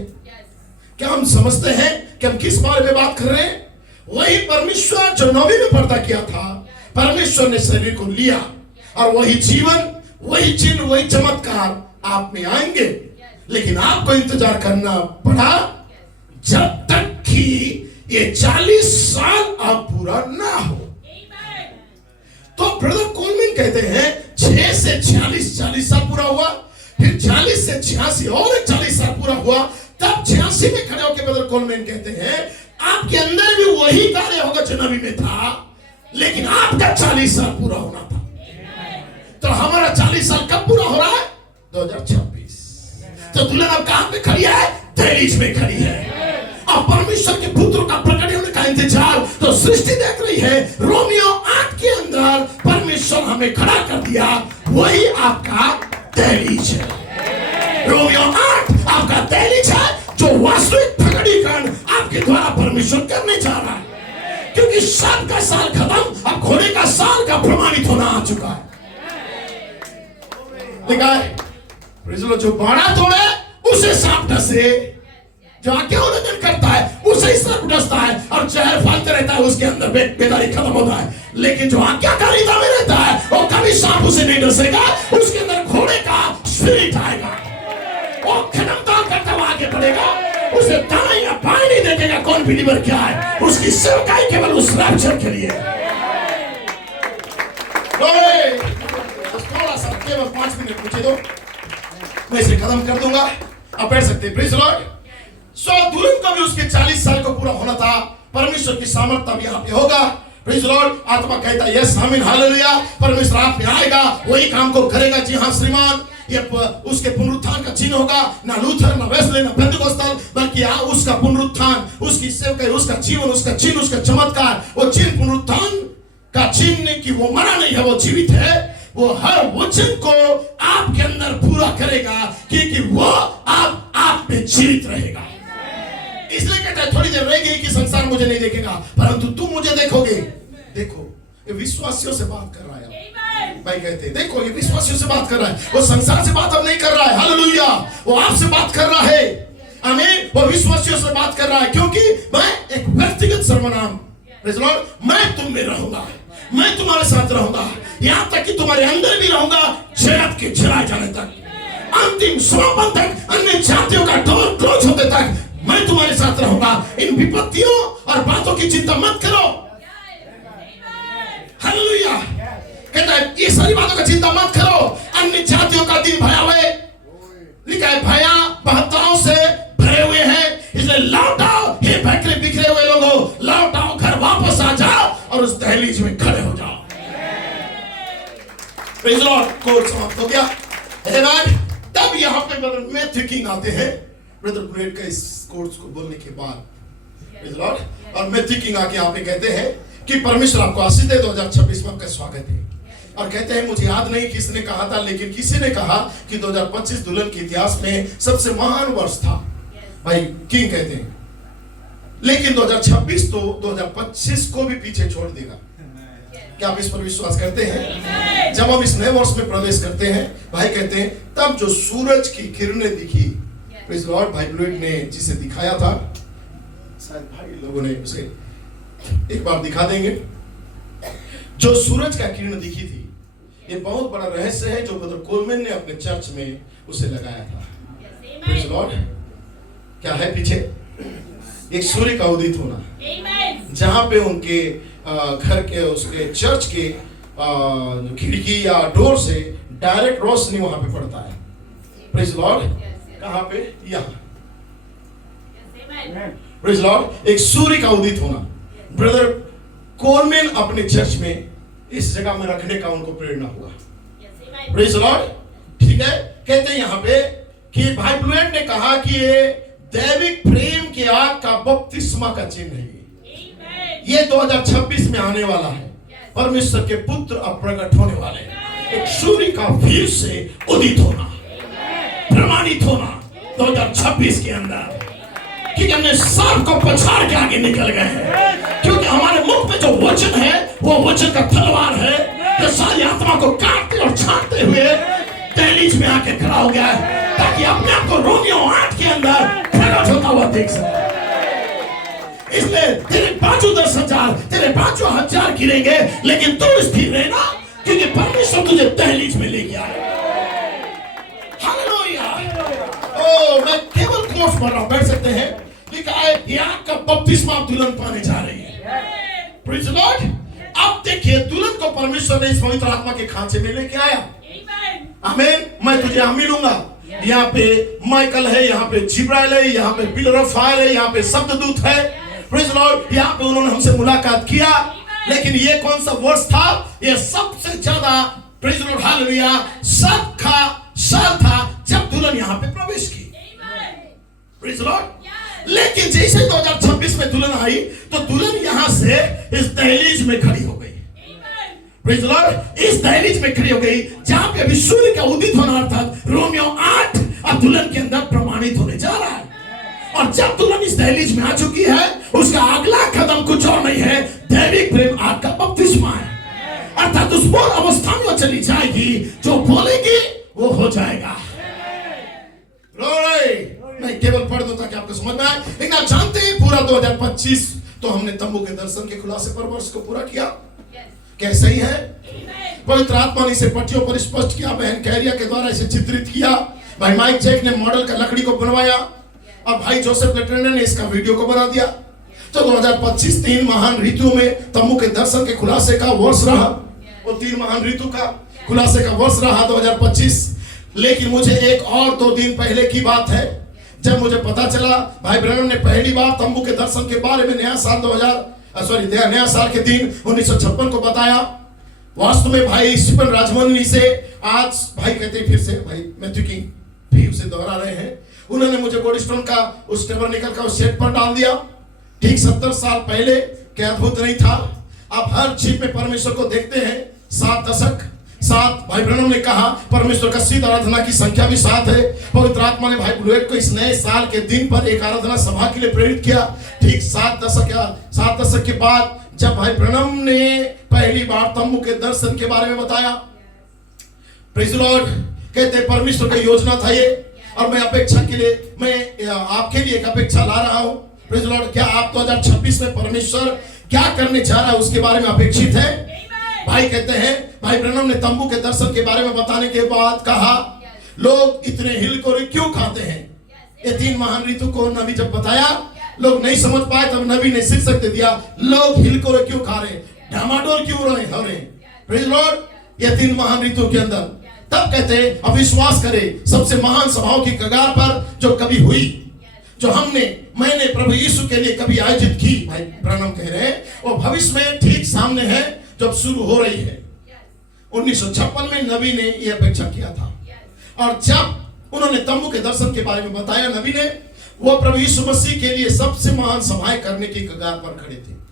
क्या हम समझते हैं कि हम किस बारे में बात कर रहे हैं? वही परमेश्वर जो नबी में पर्दा किया था, परमेश्वर ने शरीर को लिया, और वही जीवन, वही चिन्ह, वही चमत्कार आप में आएंगे। लेकिन आपको इंतजार करना पड़ा जब तक कि ये 40 साल अब पूरा ना हो। तो ब्रदर कोलमैन कहते हैं 6 से 40 साल पूरा हुआ, फिर 40 से 86 और 40 साल पूरा हुआ, तब 86 में खड़े होकर ब्रदर कोलमैन कहते हैं आपके अंदर भी वही कार्य होगा जो नबी में था, लेकिन आपका 40 साल पूरा होना था। तो हमारा 40 साल कब पूरा हो रहा है? 2026। तो दुल्हन अब कहां पे खड़ी है? दहलीज में खड़ी है। और परमेश्वर के पुत्र का प्रकट होने का इंतजार तो सृष्टि देख रही है। रोमियो 8 के अंदर परमेश्वर हमें खड़ा कर दिया, वही आपका दहलीज है। रोमियो 8 आपका दहलीज है, जो वास्तविक प्रकटीकरण आपके द्वारा परमेश्वर करने जा रहा है। क्योंकि साल का साल खत्म, अब घोड़े का साल का प्रमाणित होना आ चुका है। देखा है, जो बाड़ा तोड़े उसे सांप डसे, जो आज्ञा उल्लंघन करता है उसे सांप डसता है, और जहर फैलते रहता है, उसके अंदर बेदारी खत्म होता है। लेकिन जो आज्ञाकारिता में रहता है वो कभी सांप उसे नहीं डसेगा, उसके अंदर घोड़े का स्पिरिट आएगा, वो खनमताल करता हुआ आगे बढ़ेगा, उसे दाएं या बाएं नहीं देखेगा कौन बिलीवर क्या है, उसकी सेवकाई केवल उस रैप्चर के लिए। थोड़ा सा केवल 5 मिनट मुझे दो, मैं इसे खत्म कर दूंगा, आप बैठ सकते हैं। Praise Lord. सो दुल्हन को भी उसके 40 साल को पूरा होना था, परमेश्वर की सामर्थ अब यहाँ पे होगा। Praise Lord. आत्मा कहता है यस आमीन हालेलुया, परमेश्वर आप में आएगा, वही काम को करेगा। जी हाँ श्रीमान, ये उसके पुनरुत्थान का चिन्ह होगा, ना लूथर, ना वेस्ले, ना पेंटिकोस्टल, बल्कि उसका पुनरुत्थान, उसकी सेवकाई, उसका जीवन, उसका चिन्ह, उसका चमत्कार, वो चिन्ह पुनरुत्थान का चिन्ह कि वो मरा नहीं है, वो जीवित है। वो हर वचन को आपके अंदर पूरा करेगा, क्योंकि वो आप में जीवित रहेगा। इसलिए कहता है थोड़ी देर रह गई कि संसार मुझे नहीं देखेगा, परंतु तुम मुझे देखोगे। देखो, ये विश्वासियों से बात कर रहा है। भाई कहते हैं देखो ये विश्वासियों से बात कर रहा है, वो संसार से बात अब नहीं कर रहा है, हालेलुया, वो आपसे बात कर रहा है, आमीन, वो विश्वासियों से बात कर रहा है, क्योंकि मैं एक व्यक्तिगत सर्वनाम, प्रेज़ द लॉर्ड, मैं तुम में रहूंगा, मैं तुम्हारे साथ रहूंगा, यहां तक कि तुम्हारे अंदर भी रहूंगा, जगत के जलाए जाने तक, अंतिम समापन तक, अन्य जातियों का डोर क्लोज होते तक मैं तुम्हारे साथ रहूंगा। इन विपत्तियों और बातों की चिंता मत करो, हालेलुया। कहता है ये सारी बातों का चिंता मत करो, अन्य जातियों का दिन भयावह, लिखा है भया बहताओं से भरे हुए हैं, इसलिए लौट आओ हे भटके बिखरे हुए लोगों, लौट आओ, घर वापस आ जाओ और उस दहलीज में खड़े हो जाओ। प्रेज़ द लॉर्ड, कोर्स समाप्त हो गया। आमीन। तब यहाँ पे ब्रदर मैथ्यू किंग आते हैं, ब्रदर ब्रेड का इस कोर्स को बोलने के बाद, प्रेज़ द लॉर्ड, और मैथ्यू किंग आके यहाँ पे कहते हैं कि परमेश्वर आपको आशीष दे, 2026 में आपका स्वागत है। और कहते हैं मुझे याद नहीं किसने कहा था, लेकिन किसी ने कहा कि 2025 दुल्हन के इतिहास में सबसे महान वर्ष था। भाई किंग कहते हैं, लेकिन 2026 तो 2025 को भी पीछे छोड़ देगा। क्या आप इस पर विश्वास करते हैं? जब हम इस नए वर्ष में प्रवेश करते हैं, भाई कहते हैं तब जो सूरज की किरणें दिखी, प्रेज़ द लॉर्ड, भाई ब्लूइड ने जिसे दिखाया था, शायद भाई लोगों ने उसे एक बार दिखा देंगे, जो सूरज का किरण दिखी थी, ये बहुत बड़ा रहस्य है जो ब्रदर कोलमैन ने अपने चर्च में उसे लगाया था। प्रेज़ द लॉर्ड, क्या है पीछे? एक सूर्य का उदित होना, जहां पे उनके घर के उसके चर्च के खिड़की या डोर से डायरेक्ट रोशनी वहां पे पड़ता है। प्रेज़ द लॉर्ड, कहां पे? यहाँ। प्रेज़ द लॉर्ड, एक सूर्य का उदित होना। ब्रदर कोलमैन अपने चर्च में इस जगह में रखने का उनको प्रेरणा हुआ। प्रेज़ द लॉर्ड, ठीक है। कहते हैं यहाँ पे कि भाई ब्लूएट ने कहा कि ये दैविक प्रेम के आग का बपतिस्मा का चिन्ह है। ये 2026 में आने वाला है, परमेश्वर के पुत्र अब प्रकट होने वाले हैं, एक सूर्य का फिर से उदित होना, प्रमाणित होना 2026 के अंदर, क्योंकि हमने सांप को पछाड़ के आगे निकल गए हैं, क्योंकि हमारे मुख में जो वचन है वो वचन का तलवार है, जो सारी आत्मा को काटते और छांटते हुए दहलीज में आके खड़ा हो गया है, ताकि अपने आप को रोमियो 8 के अंदर प्रकट होता हुआ देख सके। इसलिए तेरे बाजू 10,000, तेरे बाजू 1,000 गिरेंगे, लेकिन तू स्थिर रहना, क्योंकि परमेश्वर तुझे दहलीज में लेके आया। हालेलुया। ओ, मैं केवल कोर्स पढ़ रहा हूं, बैठ सकते हैं। लिखा है यहाँ का बपतिस्मा दुल्हन पाने जा रही है। Praise the Lord. अब देखिए दुल्हन को परमेश्वर ने इस पवित्र आत्मा के खांचे में लेके आया। आमीन। मैं तुझे यहाँ मिलूंगा। यहाँ पे माइकल है, यहाँ पे जिब्राइल है, यहाँ पे बिलरफाइल है, यहाँ पे शब्ददूत है। Praise the Lord. यहाँ पे उन्होंने हमसे मुलाकात किया, लेकिन ये कौन सा वर्ष था? ये सबसे ज्यादा, प्रेज़ द लॉर्ड, हालेलुया, सब का साल था जब दुल्हन यहाँ पे प्रवेश की। Praise the Lord. लेकिन जैसे 2026 में दुल्हन आई, तो दुल्हन यहाँ से इस दहलीज में खड़ी हो गई। Praise the Lord. इस दहलीज में खड़ी हो गई जहां पे अभी सूर्य का उदित होना, अर्थात रोमियो 8 अब दुल्हन के अंदर प्रमाणित होने जा रहा है। और जब दुल्हन इस दहलीज में आ चुकी है, उसका अगला कदम कुछ और नहीं है, दैविक प्रेम आग का बपतिस्मा है। अर्थात उस बोल अवस्था में वो चली जाएगी, जो बोलेगी वो हो जाएगा। मैं केवल पढ़ दूं ताकि आपको समझ में आए, लेकिन आप जानते हैं पूरा 2025 तो हमने तंबू के दर्शन के खुलासे पर वर्ष को पूरा किया। कैसे ही है? पवित्र आत्मा ने इसे पट्टियों पर स्पष्ट किया, बहन कैरिया के द्वारा इसे चित्रित किया, भाई माइक जैक ने मॉडल का लकड़ी को बनवाया, और भाई जोसेफ लेटरने ने इसका वीडियो को बना दिया। तो 2025 3 महान ऋतुओं में तंबू के दर्शन के खुलासे का वर्ष रहा। वो 3 महान ऋतु का खुलासे का वर्ष रहा 2025। लेकिन मुझे एक और 2 दिन पहले की बात है, जब मुझे पता चला भाई ब्रैनम ने पहली बार तंबू के दर्शन के बारे में नया साल के दिन 1956 को बताया। वास्तव में भाई स्टीफन राजमनी से आज भाई कहते हैं, फिर से भाई मैथ्यू किंग भी उसे दोहरा रहे हैं, उन्होंने मुझे गोल्डस्टोन का उस टेबरनेकल का उस सेट पर डाल दिया। ठीक 70 साल पहले, क्या अद्भुत नहीं था? आप हर चीज में परमेश्वर को देखते हैं। 7 दशक, 7 भाई ब्रैनम ने कहा परमेश्वर का सिद्ध आराधना की संख्या भी 7 है। पवित्र आत्मा ने भाई ब्लूएट को इस नए साल के दिन पर एक आराधना सभा के लिए प्रेरित किया। ठीक 7 दशक के बाद जब भाई ब्रैनम ने पहली बार तंबू के दर्शन के बारे में बताया, प्रेज लॉर्ड। कहते हैं परमेश्वर का योजना था ये, और मैं अपेक्षा के लिए, मैं आपके लिए एक अपेक्षा ला रहा हूं। प्रेज लॉर्ड, क्या आप 2026 में परमेश्वर क्या करने जा रहा है उसके बारे में अपेक्षित है? भाई कहते हैं, भाई ब्रैनम ने तंबू के दर्शन के बारे में बताने के बाद कहा, लोग इतने हिलकोरे क्यों खाते हैं? ये 3 महान ऋतु को नबी जब बताया, लोग नहीं समझ पाए, तब नबी ने शीर्षक दे दिया, लोग हिलकोरे क्यों खा रहे, डामाडोल क्यों हो रहे। प्रेज लॉर्ड, ये 3 महान ऋतु के अंदर तब कहते हैं, अविश्वास करे सबसे महान सभाओं की कगार पर जो कभी हुई, जो मैंने प्रभु यीशु के लिए कभी आयोजित की, भाई ब्रैनम कह रहे हैं, वो भविष्य में ठीक सामने है, जब शुरू हो रही है। 1956 में नबी ने यह अपेक्षा किया था, और जब उन्होंने तंबू के दर्शन के बारे में बताया नबी ने, वो प्रभु यीशु मसीह के लिए सबसे महान सभाएं करने की कगार पर खड़े थे।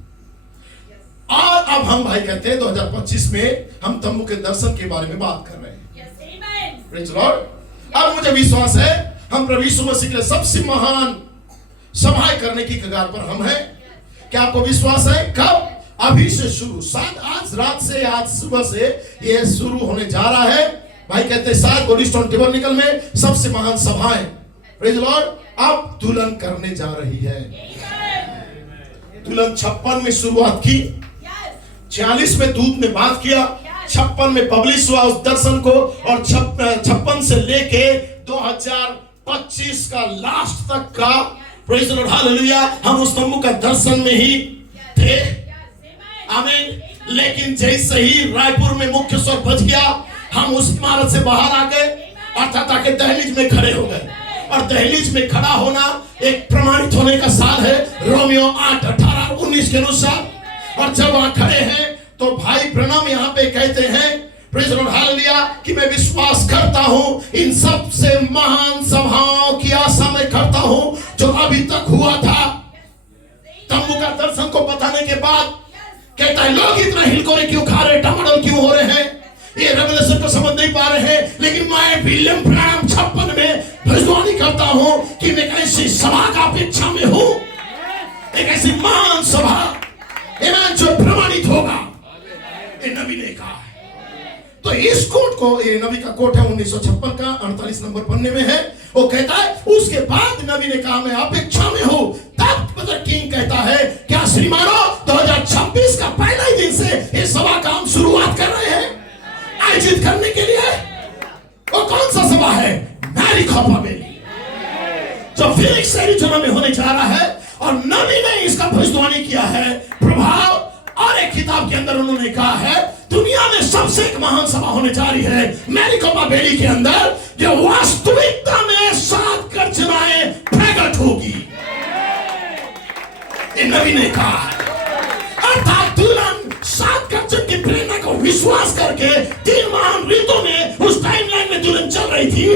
और अब हम भाई कहते हैं 2025 में हम तंबू के दर्शन के बारे में बात कर रहे हैं। Praise Lord. अब मुझे विश्वास है हम प्रभु यीशु मसीह के लिए सबसे महान सभाएं करने की कगार पर हम हैं। क्या आपको विश्वास है? कब? अभी से शुरू, शायद आज रात से, आज सुबह से ये शुरू होने जा रहा है। भाई कहते हैं शायद गोल्डस्टोन टेबरनेकल में सबसे महान सभाएं, प्रेज लॉर्ड, अब दुल्हन करने जा रही है। दुल्हन 56 में शुरुआत की, 46 में दूत ने बात किया, 56 में पब्लिश हुआ उस दर्शन को, और 56 से लेके 2025 का लास्ट तक का, प्रेज द लॉर्ड, हालेलुया, हम उस तंबू का दर्शन में ही थे। आमीन। लेकिन जैसे ही रायपुर में मुख्य स्वर बज गया, हम उस इमारत से बाहर आ गए, अर्थात आके दहलीज में खड़े हो गए। और दहलीज में खड़ा होना एक प्रमाणित होने का साल है, रोमियो 8:18-19 के अनुसार। और जब वहां खड़े हैं तो भाई ब्रैनम यहाँ पे कहते हैं, प्रेज द लॉर्ड, हालेलुया, कि मैं विश्वास करता हूं इन सबसे महान सभाओं की आशा में करता हूं जो अभी तक हुआ था। तंबू का दर्शन को बताने के बाद कहता है, लोग इतना हिलकोरे क्यों खा रहे, टमाटर क्यों हो रहे हैं, ये रेवलेशन को समझ नहीं पा रहे हैं। लेकिन मैं विलियम ब्रैनम 56 में भविष्यवाणी करता हूं कि मैं एक ऐसी सभा का अपेक्षा में हूं, एक ऐसी महान सभा जो प्रमाणित होगा। ये नबी ने कहा है। तो इस कोट को, ये नबी का कोट है 1956 का, 48 नंबर पन्ने में है। वो कहता है, उसके बाद नबी ने कहा मैं अपेक्षा में हूं। तब पदर किंग कहता है, क्या श्रीमानो 2026 का पहला ही दिन से ये सभा का हम शुरुआत कर रहे हैं आयोजित करने के लिए। वो कौन सा सभा है? मैरी खोपा बेली, जो फिनिक्स एरिज़ोना में होने जा रहा है। और नबी ने इसका भविष्यवाणी किया है, प्रभाव, और एक किताब के अंदर उन्होंने कहा है, दुनिया में सबसे एक महान सभा होने जा रही है मैरीकोपा बेली के अंदर, जो वास्तविकता में 7 गर्जनाएं प्रकट होगी। ये नबी ने कहा है। अर्थात दुल्हन 7 गर्जन की प्रेरणा को विश्वास करके 3 महान ऋतु में उस टाइमलाइन में दुल्हन चल रही थी,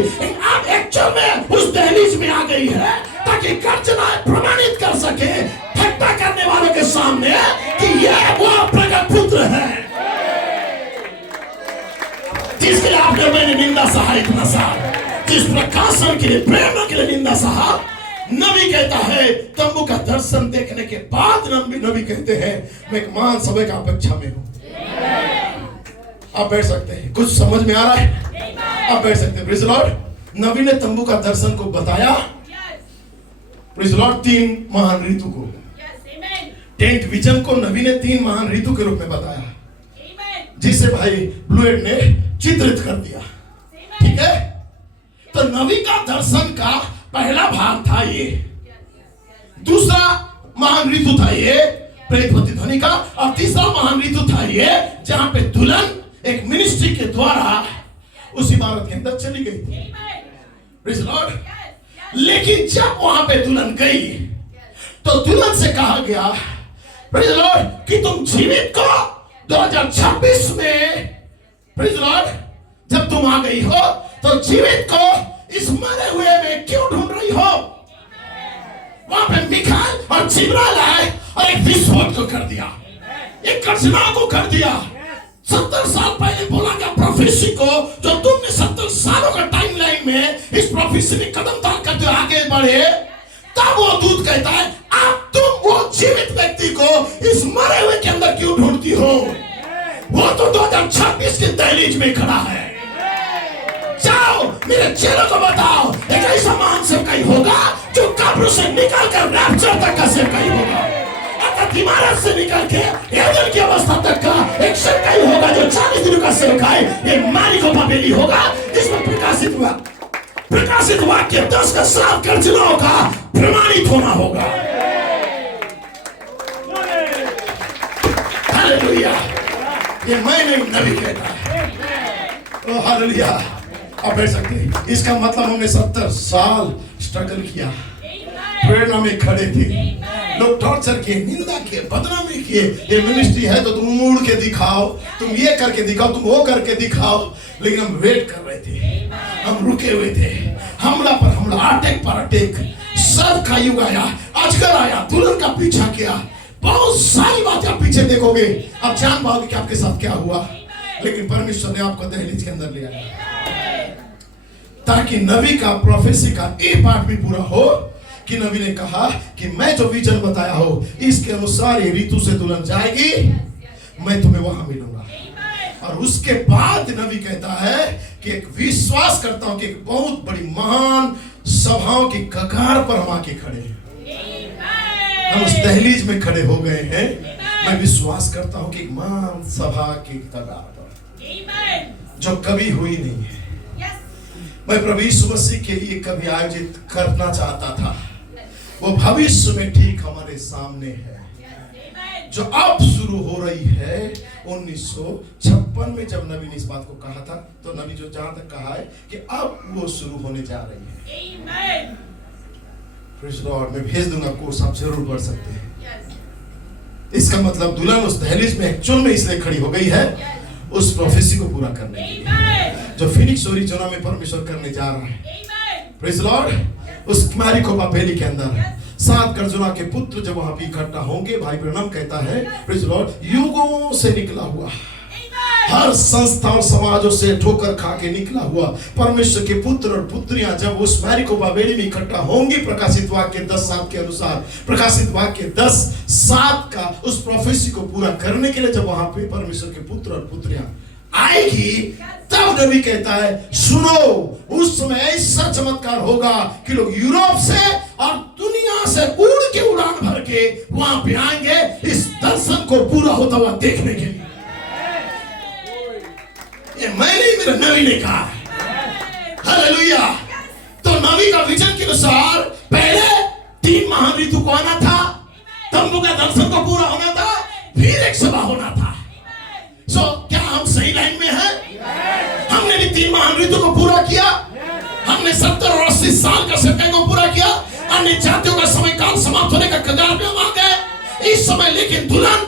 अब एक्चुअल में उस दहलीज में आ गई है, ताकि गर्जनाएं प्रमाणित कर सके ठट्टा करने वालों के सामने कि यह वो प्रगट पुत्र है जिसके लिए आपने मैंने निंदा सहा इतना साल, जिस प्रकाशन के लिए, प्रेरणा के लिए निंदा सहा। नबी कहता है, तंबू का दर्शन देखने के बाद नबी कहते हैं, मैं एक महान सभा का अपेक्षा में हूं। आप बैठ सकते हैं, कुछ समझ में आ रहा है? आप बैठ सकते हैं। Praise the lord. नबी ने तंबू का दर्शन को बताया, प्रेज़ द लॉर्ड, 3 महान ऋतु को, टेंट विजन को नबी ने 3 महान ऋतु के रूप में बताया, जिसे भाई ब्लूएड ने चित्रित कर दिया। ठीक है, तो नबी का दर्शन का पहला भाग था ये, दूसरा महान ऋतु था ये प्रेतवती ध्वनि का, और तीसरा महान ऋतु था ये जहां पे दुल्हन एक मिनिस्ट्री के द्वारा उस इमारत के अंदर चली गई थी। Praise the Lord. लेकिन जब वहां पे दुल्हन गई तो दुल्हन से कहा गया, प्रेज़ द लॉर्ड, कि तुम जीवित को 2026 में, प्रेज़ द लॉर्ड, जब तुम आ गई हो तो जीवित को इस मरे हुए में क्यों ढूंढ रही हो? वहां पे मिखाइल और जिब्राइल आए और एक विस्फोट को कर दिया, एक घटना को कर दिया। 70 साल पहले बोला गया प्रोफेसी को, जो तुमने 70 सालों का टाइमलाइन में इस प्रोफेसी में कदम ताल करते आगे बढ़े, तब वो दूत कहता है, अब तुम वो जीवित व्यक्ति को इस मरे हुए के अंदर क्यों ढूंढती हो? वो तो 2026 की दहलीज में खड़ा है। जाओ मेरे चेलों को बताओ, एक ऐसा महान सेवकाई होगा जो कब्र से निकल कर रैप्चर तक का सेवकाई होगा, अर्थात इमारत से निकल के एडन की अवस्था तक का एक सेवकाई होगा जो 40 दिनों का सेवकाई एक मारिकोपाबेली होगा, जिसमें प्रकाशित वाक्य 10 का 7 गर्जनाओं का प्रमाणित होना होगा। हालेलुया, ये मैं नहीं नबी कहता है। ओ हालेलुया, आप बैठ सकते हैं। इसका मतलब हमने 70 साल स्ट्रगल किया, प्रेरणा में खड़े थे, लोग टॉर्चर किए, निंदा किए, बदनामी किए। ये मिनिस्ट्री है तो तुम मुड़ के दिखाओ, तुम ये करके दिखाओ, तुम वो करके दिखाओ, लेकिन हम वेट कर रहे थे, हम रुके हुए थे। हमला पर हमला, अटैक पर अटैक, सब का युग आया, अजगर आया, दुल्हन का पीछा किया, बहुत सारी बातें आप पीछे देखोगे, आप जान पाओगे कि आपके साथ क्या हुआ। लेकिन परमेश्वर ने आपको दहलीज के अंदर ले आया ताकि नबी का प्रोफेसी का एक पार्ट भी पूरा हो कि नबी ने कहा कि मैं जो विजन बताया हो इसके अनुसार ये ऋतु से दुल्हन जाएगी, मैं तुम्हें वहां मिलूंगा। और उसके बाद नबी कहता है कि एक विश्वास करता हूं कि एक बहुत बड़ी महान सभाओं की कगार पर हम आके खड़े हैं, हम उस दहलीज में खड़े हो गए हैं। मैं विश्वास करता हूं कि एक महान सभा की कगार पर जो कभी हुई नहीं है, मैं प्रभु यीशु मसीह के लिए कभी आयोजित करना चाहता था, वो भविष्य में ठीक हमारे सामने है, जो अब शुरू हो रही है। 1956 में जब नबी ने इस बात को कहा था, तो नबी जो जहां तक कहा है कि अब वो शुरू होने जा रही है। प्रेज़ लॉर्ड, मैं भेज दूंगा कोर्स, आप जरूर पढ़ सकते हैं। इसका मतलब दुल्हन उस दहलीज में एक्चुअल में इसलिए खड़ी हो गई है उस प्रोफेसी को पूरा करने के लिए जो फिनिक्स ओरिजिना में परमेश्वर करने जा रहा है। प्रेज़ लॉर्ड, उस मारिकोपाबेली के अंदर 7 गर्जना के पुत्र जब वहां पे इकट्ठा होंगे, भाई ब्रनम कहता है प्रेज़ लॉर्ड, युगों से निकला हुआ, हर संस्था और समाजों से ठोकर खा के निकला हुआ परमेश्वर के पुत्र और पुत्रियां जब उस मारिकोपाबेली में इकट्ठा होंगी, प्रकाशित वाक्य 10:7 के अनुसार, प्रकाशित वाक्य 10:7 का उस प्रोफेसी को पूरा करने के लिए जब वहां पे परमेश्वर के पुत्र और पुत्रियां आएगी, तब नबी कहता है सुनो, उस समय ऐसा चमत्कार होगा कि लोग यूरोप से और दुनिया से उड़ के उड़ान भर के वहां पे आएंगे इस दर्शन को पूरा होता हुआ देखने के लिए। ये मैंने मेरे नबी ने कहा है। हालेलुया। तो नबी का विजन के अनुसार पहले 3 महान ऋतु को आना था, तंबू का दर्शन को पूरा होना था, फिर एक सभा होना था। सो क्या हम सही लाइन में हैं? हमने भी 3 महान ऋतु को पूरा किया, हमने 70 और 80 साल का सेवकाई को पूरा किया, अन्य जातियों का समय काल समाप्त होने का कगार पे हम आ गए इस समय। लेकिन दुल्हन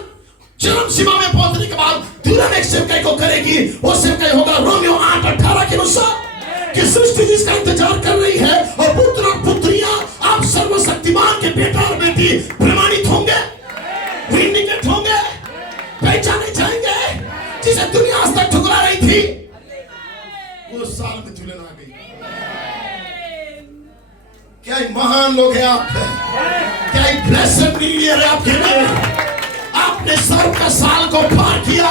चरम सीमा में पहुंचने के बाद दुल्हन एक सेवकाई को करेगी, वो सेवकाई होगा रोमियो 8:18 के अनुसार कि सृष्टि जिसका इंतजार कर रही है और पुत्र और पुत्रियां आप सर्वशक्तिमान के बेटा और बेटी प्रमाणित होंगे, विंडिकेट होंगे, पहचाने जाएंगे। जिसे दुनिया आज तक ठुकरा रही थी, वो साल में दुल्हन आ गई। क्या महान लोग हैं आप, क्या ब्लेस्ड मीडियर है आपके लिए। आपने सर्व का साल को पार किया,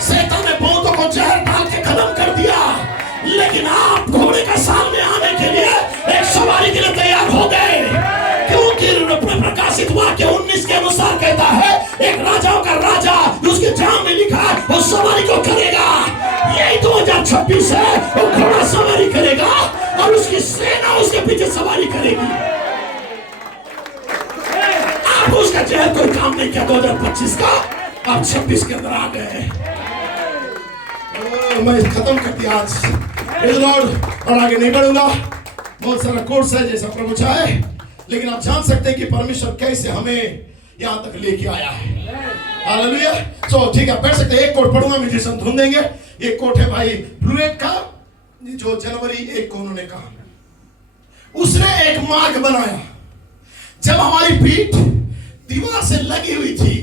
शैतान ने बहुतों को जहर डाल के खत्म कर दिया, लेकिन आप घोड़े का साल में आने के लिए एक सवारी के लिए तैयार हो गए, क्योंकि प्रकाशित वाक्य 19 के अनुसार कहता है एक राजाओं का राजा उसके जाम में लिखा है वो सवारी को करेगा। यही 2026 है, वो घोड़ा सवारी करेगा और उसकी सेना उसके पीछे सवारी करेगी। आप उसका जहर कोई काम नहीं किया 2025 का, आप 26 के अंदर आ गए। मैं खत्म कर दिया आज लॉर्ड, और आगे नहीं बढ़ूंगा। बहुत सारा कोर्स है जैसा प्रभु चाहे, लेकिन आप जान सकते हैं कि परमेश्वर कैसे हमें यहां तक लेके आया है। हालेलुया। तो ठीक है, बैठ सकते हैं। एक कोट पढ़ूंगा, म्यूजिशियन धुन देंगे। एक कोट है भाई ब्लूएट का, जो जनवरी 1 को उन्होंने कहा, उसने एक मार्ग बनाया जब हमारी पीठ दीवार से लगी हुई थी,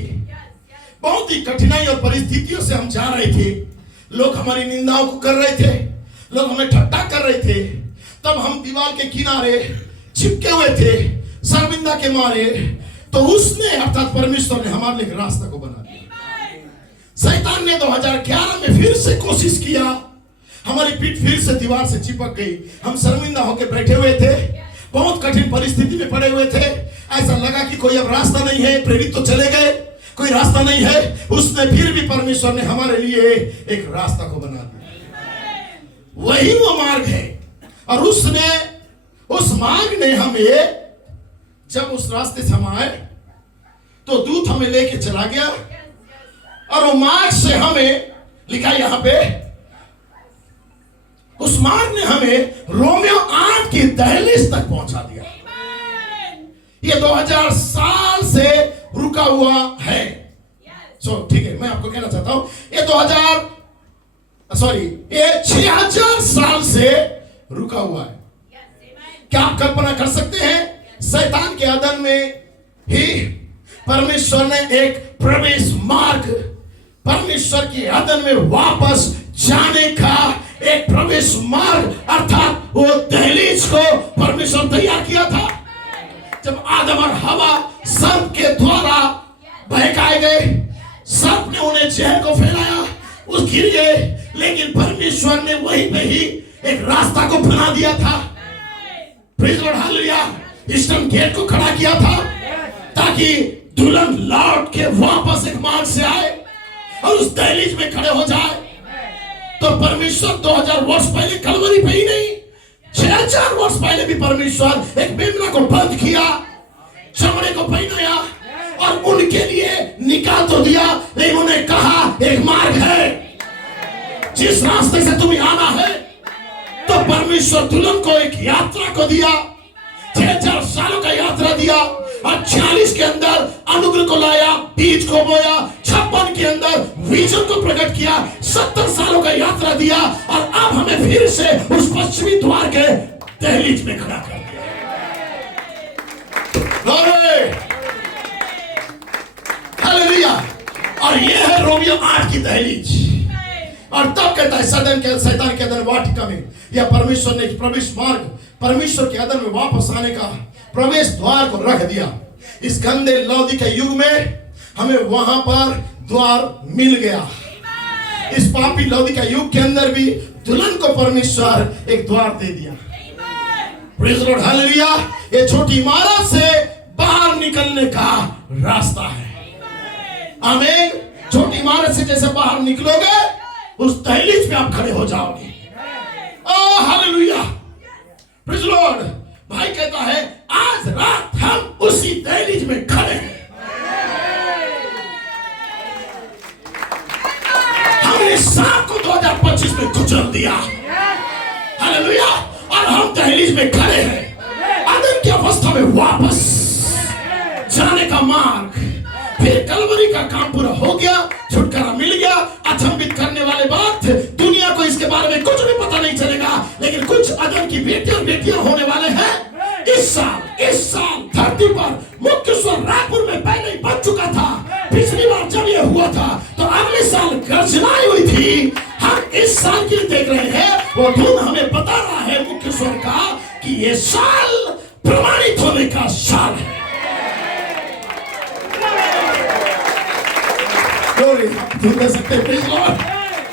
बहुत ही कठिनाई और परिस्थितियों से हम जा रहे थे, लोग हमारी निंदाओं को कर रहे थे, लोग हमें ठट्टा कर रहे थे, तब हम दीवार के किनारे चिपके हुए थे शर्मिंदा के मारे, तो उसने अर्थात परमेश्वर ने हमारे लिए रास्ता को बना दिया। शैतान ने 2011 में फिर से कोशिश किया हमारी पीठ फिर से दीवार से चिपक गई, हम शर्मिंदा होकर बैठे हुए थे, बहुत कठिन परिस्थिति में पड़े हुए थे। ऐसा लगा कि कोई अब रास्ता नहीं है, प्रेरित तो चले गए, कोई रास्ता नहीं है। उसने फिर भी परमेश्वर ने हमारे लिए एक रास्ता को बना दिया। वही वो मार्ग है, और उस मार्ग ने हमें, जब उस रास्ते से हम आए तो दूत हमें लेके चला गया, और वो मार्ग से हमें लिखा यहां पे, उस मार्ग ने हमें रोमियो 8 की दहलीज तक पहुंचा दिया। ये 2000 साल से रुका हुआ है। ठीक है, मैं आपको कहना चाहता हूं, ये 6000 साल से रुका हुआ है। क्या आप कल्पना कर सकते हैं, शैतान के अदन में ही परमेश्वर ने एक प्रवेश मार्ग, परमेश्वर के अदन में वापस जाने का एक प्रवेश मार्ग, अर्थात वो दहलीज को परमेश्वर तैयार किया था। जब आदम और हवा सर्प के द्वारा बहकाए गए, सर्प ने उन्हें जहर को फैलाया, वो गिर गए, लेकिन परमेश्वर ने वहीं पे ही एक रास्ता को बना दिया था। Praise Lord, hallelujah. Eastern gate को खड़ा किया था ताकि दुल्हन लौट के वापस एक मार्ग से आए और उस दहलीज में खड़े हो जाए। तो परमेश्वर 2000 वर्ष पहले कलवरी पे ही नहीं, 6000 वर्ष पहले भी परमेश्वर एक मेमना को बंद किया, चमड़े को पहनाया और उनके लिए निकाल तो दिया, लेकिन उन्हें कहा एक मार्ग है जिस रास्ते से तुम्हें आना है। तो परमेश्वर दुल्हन को एक यात्रा को दिया, 6000 सालों का यात्रा दिया, और 40 के अंदर अनुग्रह को लाया, बीज को बोया, 56 के अंदर विजन को प्रकट किया, 70 सालों का यात्रा दिया, और अब हमें फिर से उस पश्चिमी द्वार के दहलीज में खड़ा कर दिया। हालेलुया। और यह है रोमियो 8 की दहलीज। और तब कहता है शैतान के अदन वाटिका में, या परमेश्वर ने प्रवेश मार्ग, परमेश्वर के अदन में वापस आने का प्रवेश द्वार को रख दिया। इस गंदे लौदी के युग में हमें वहां पर द्वार मिल गया। इस पापी लौदी का युग के अंदर भी दुल्हन को परमेश्वर एक द्वार दे दिया। Praise Lord, hallelujah. ये छोटी इमारत से बाहर निकलने का रास्ता है। आमीन। छोटी इमारत से जैसे बाहर निकलोगे, उस दहलीज पे आप खड़े हो जाओगे। Oh hallelujah, praise Lord. भाई कहता है आज रात हम उसी दहलीज में खड़े हैं। हमने सांप को 2025 में कुचल दिया। हालेलुया। और हम दहलीज में खड़े हैं, अदन की अवस्था में वापस जाने का मार्ग। फिर कलवरी का काम पूरा हो गया, छुटकारा मिल गया। अचंभित करने वाले बात, दुनिया को इसके बारे में कुछ भी पता नहीं चलेगा, लेकिन कुछ अदन की बेटियां होने वाले हैं। इस साल धरती पर मुख्य स्वर रायपुर में पहले ही बन चुका था। पिछली बार जब ये हुआ था तो अगले साल गर्जनाएं हुई थी। हम इस साल के लिए देख रहे हैं, वो धुन हमें बता रहा है मुख्य स्वर का कि ये साल प्रमाणित होने का साल है। धुन दे सकते हैं, praise Lord,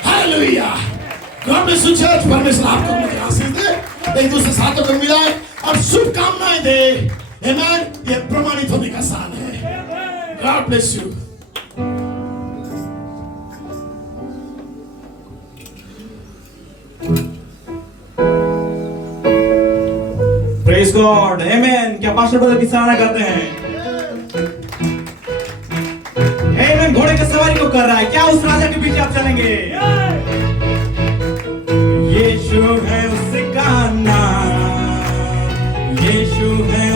hallelujah. God bless you church. परमेश्वर आपको मुझे आशीष दे, एक दूसरे साथों को मिलाए और शुभकामनाएं दे। आमीन। ये प्रमाणित होने का साल है। God bless you. Praise God, आमीन। क्या पास्टर ब्रदर की सराहना करते हैं? आमीन। घोड़े की सवारी को कर रहा है, क्या उस राजा के पीछे आप चलेंगे? यीशु है उसका नाम, यीशु है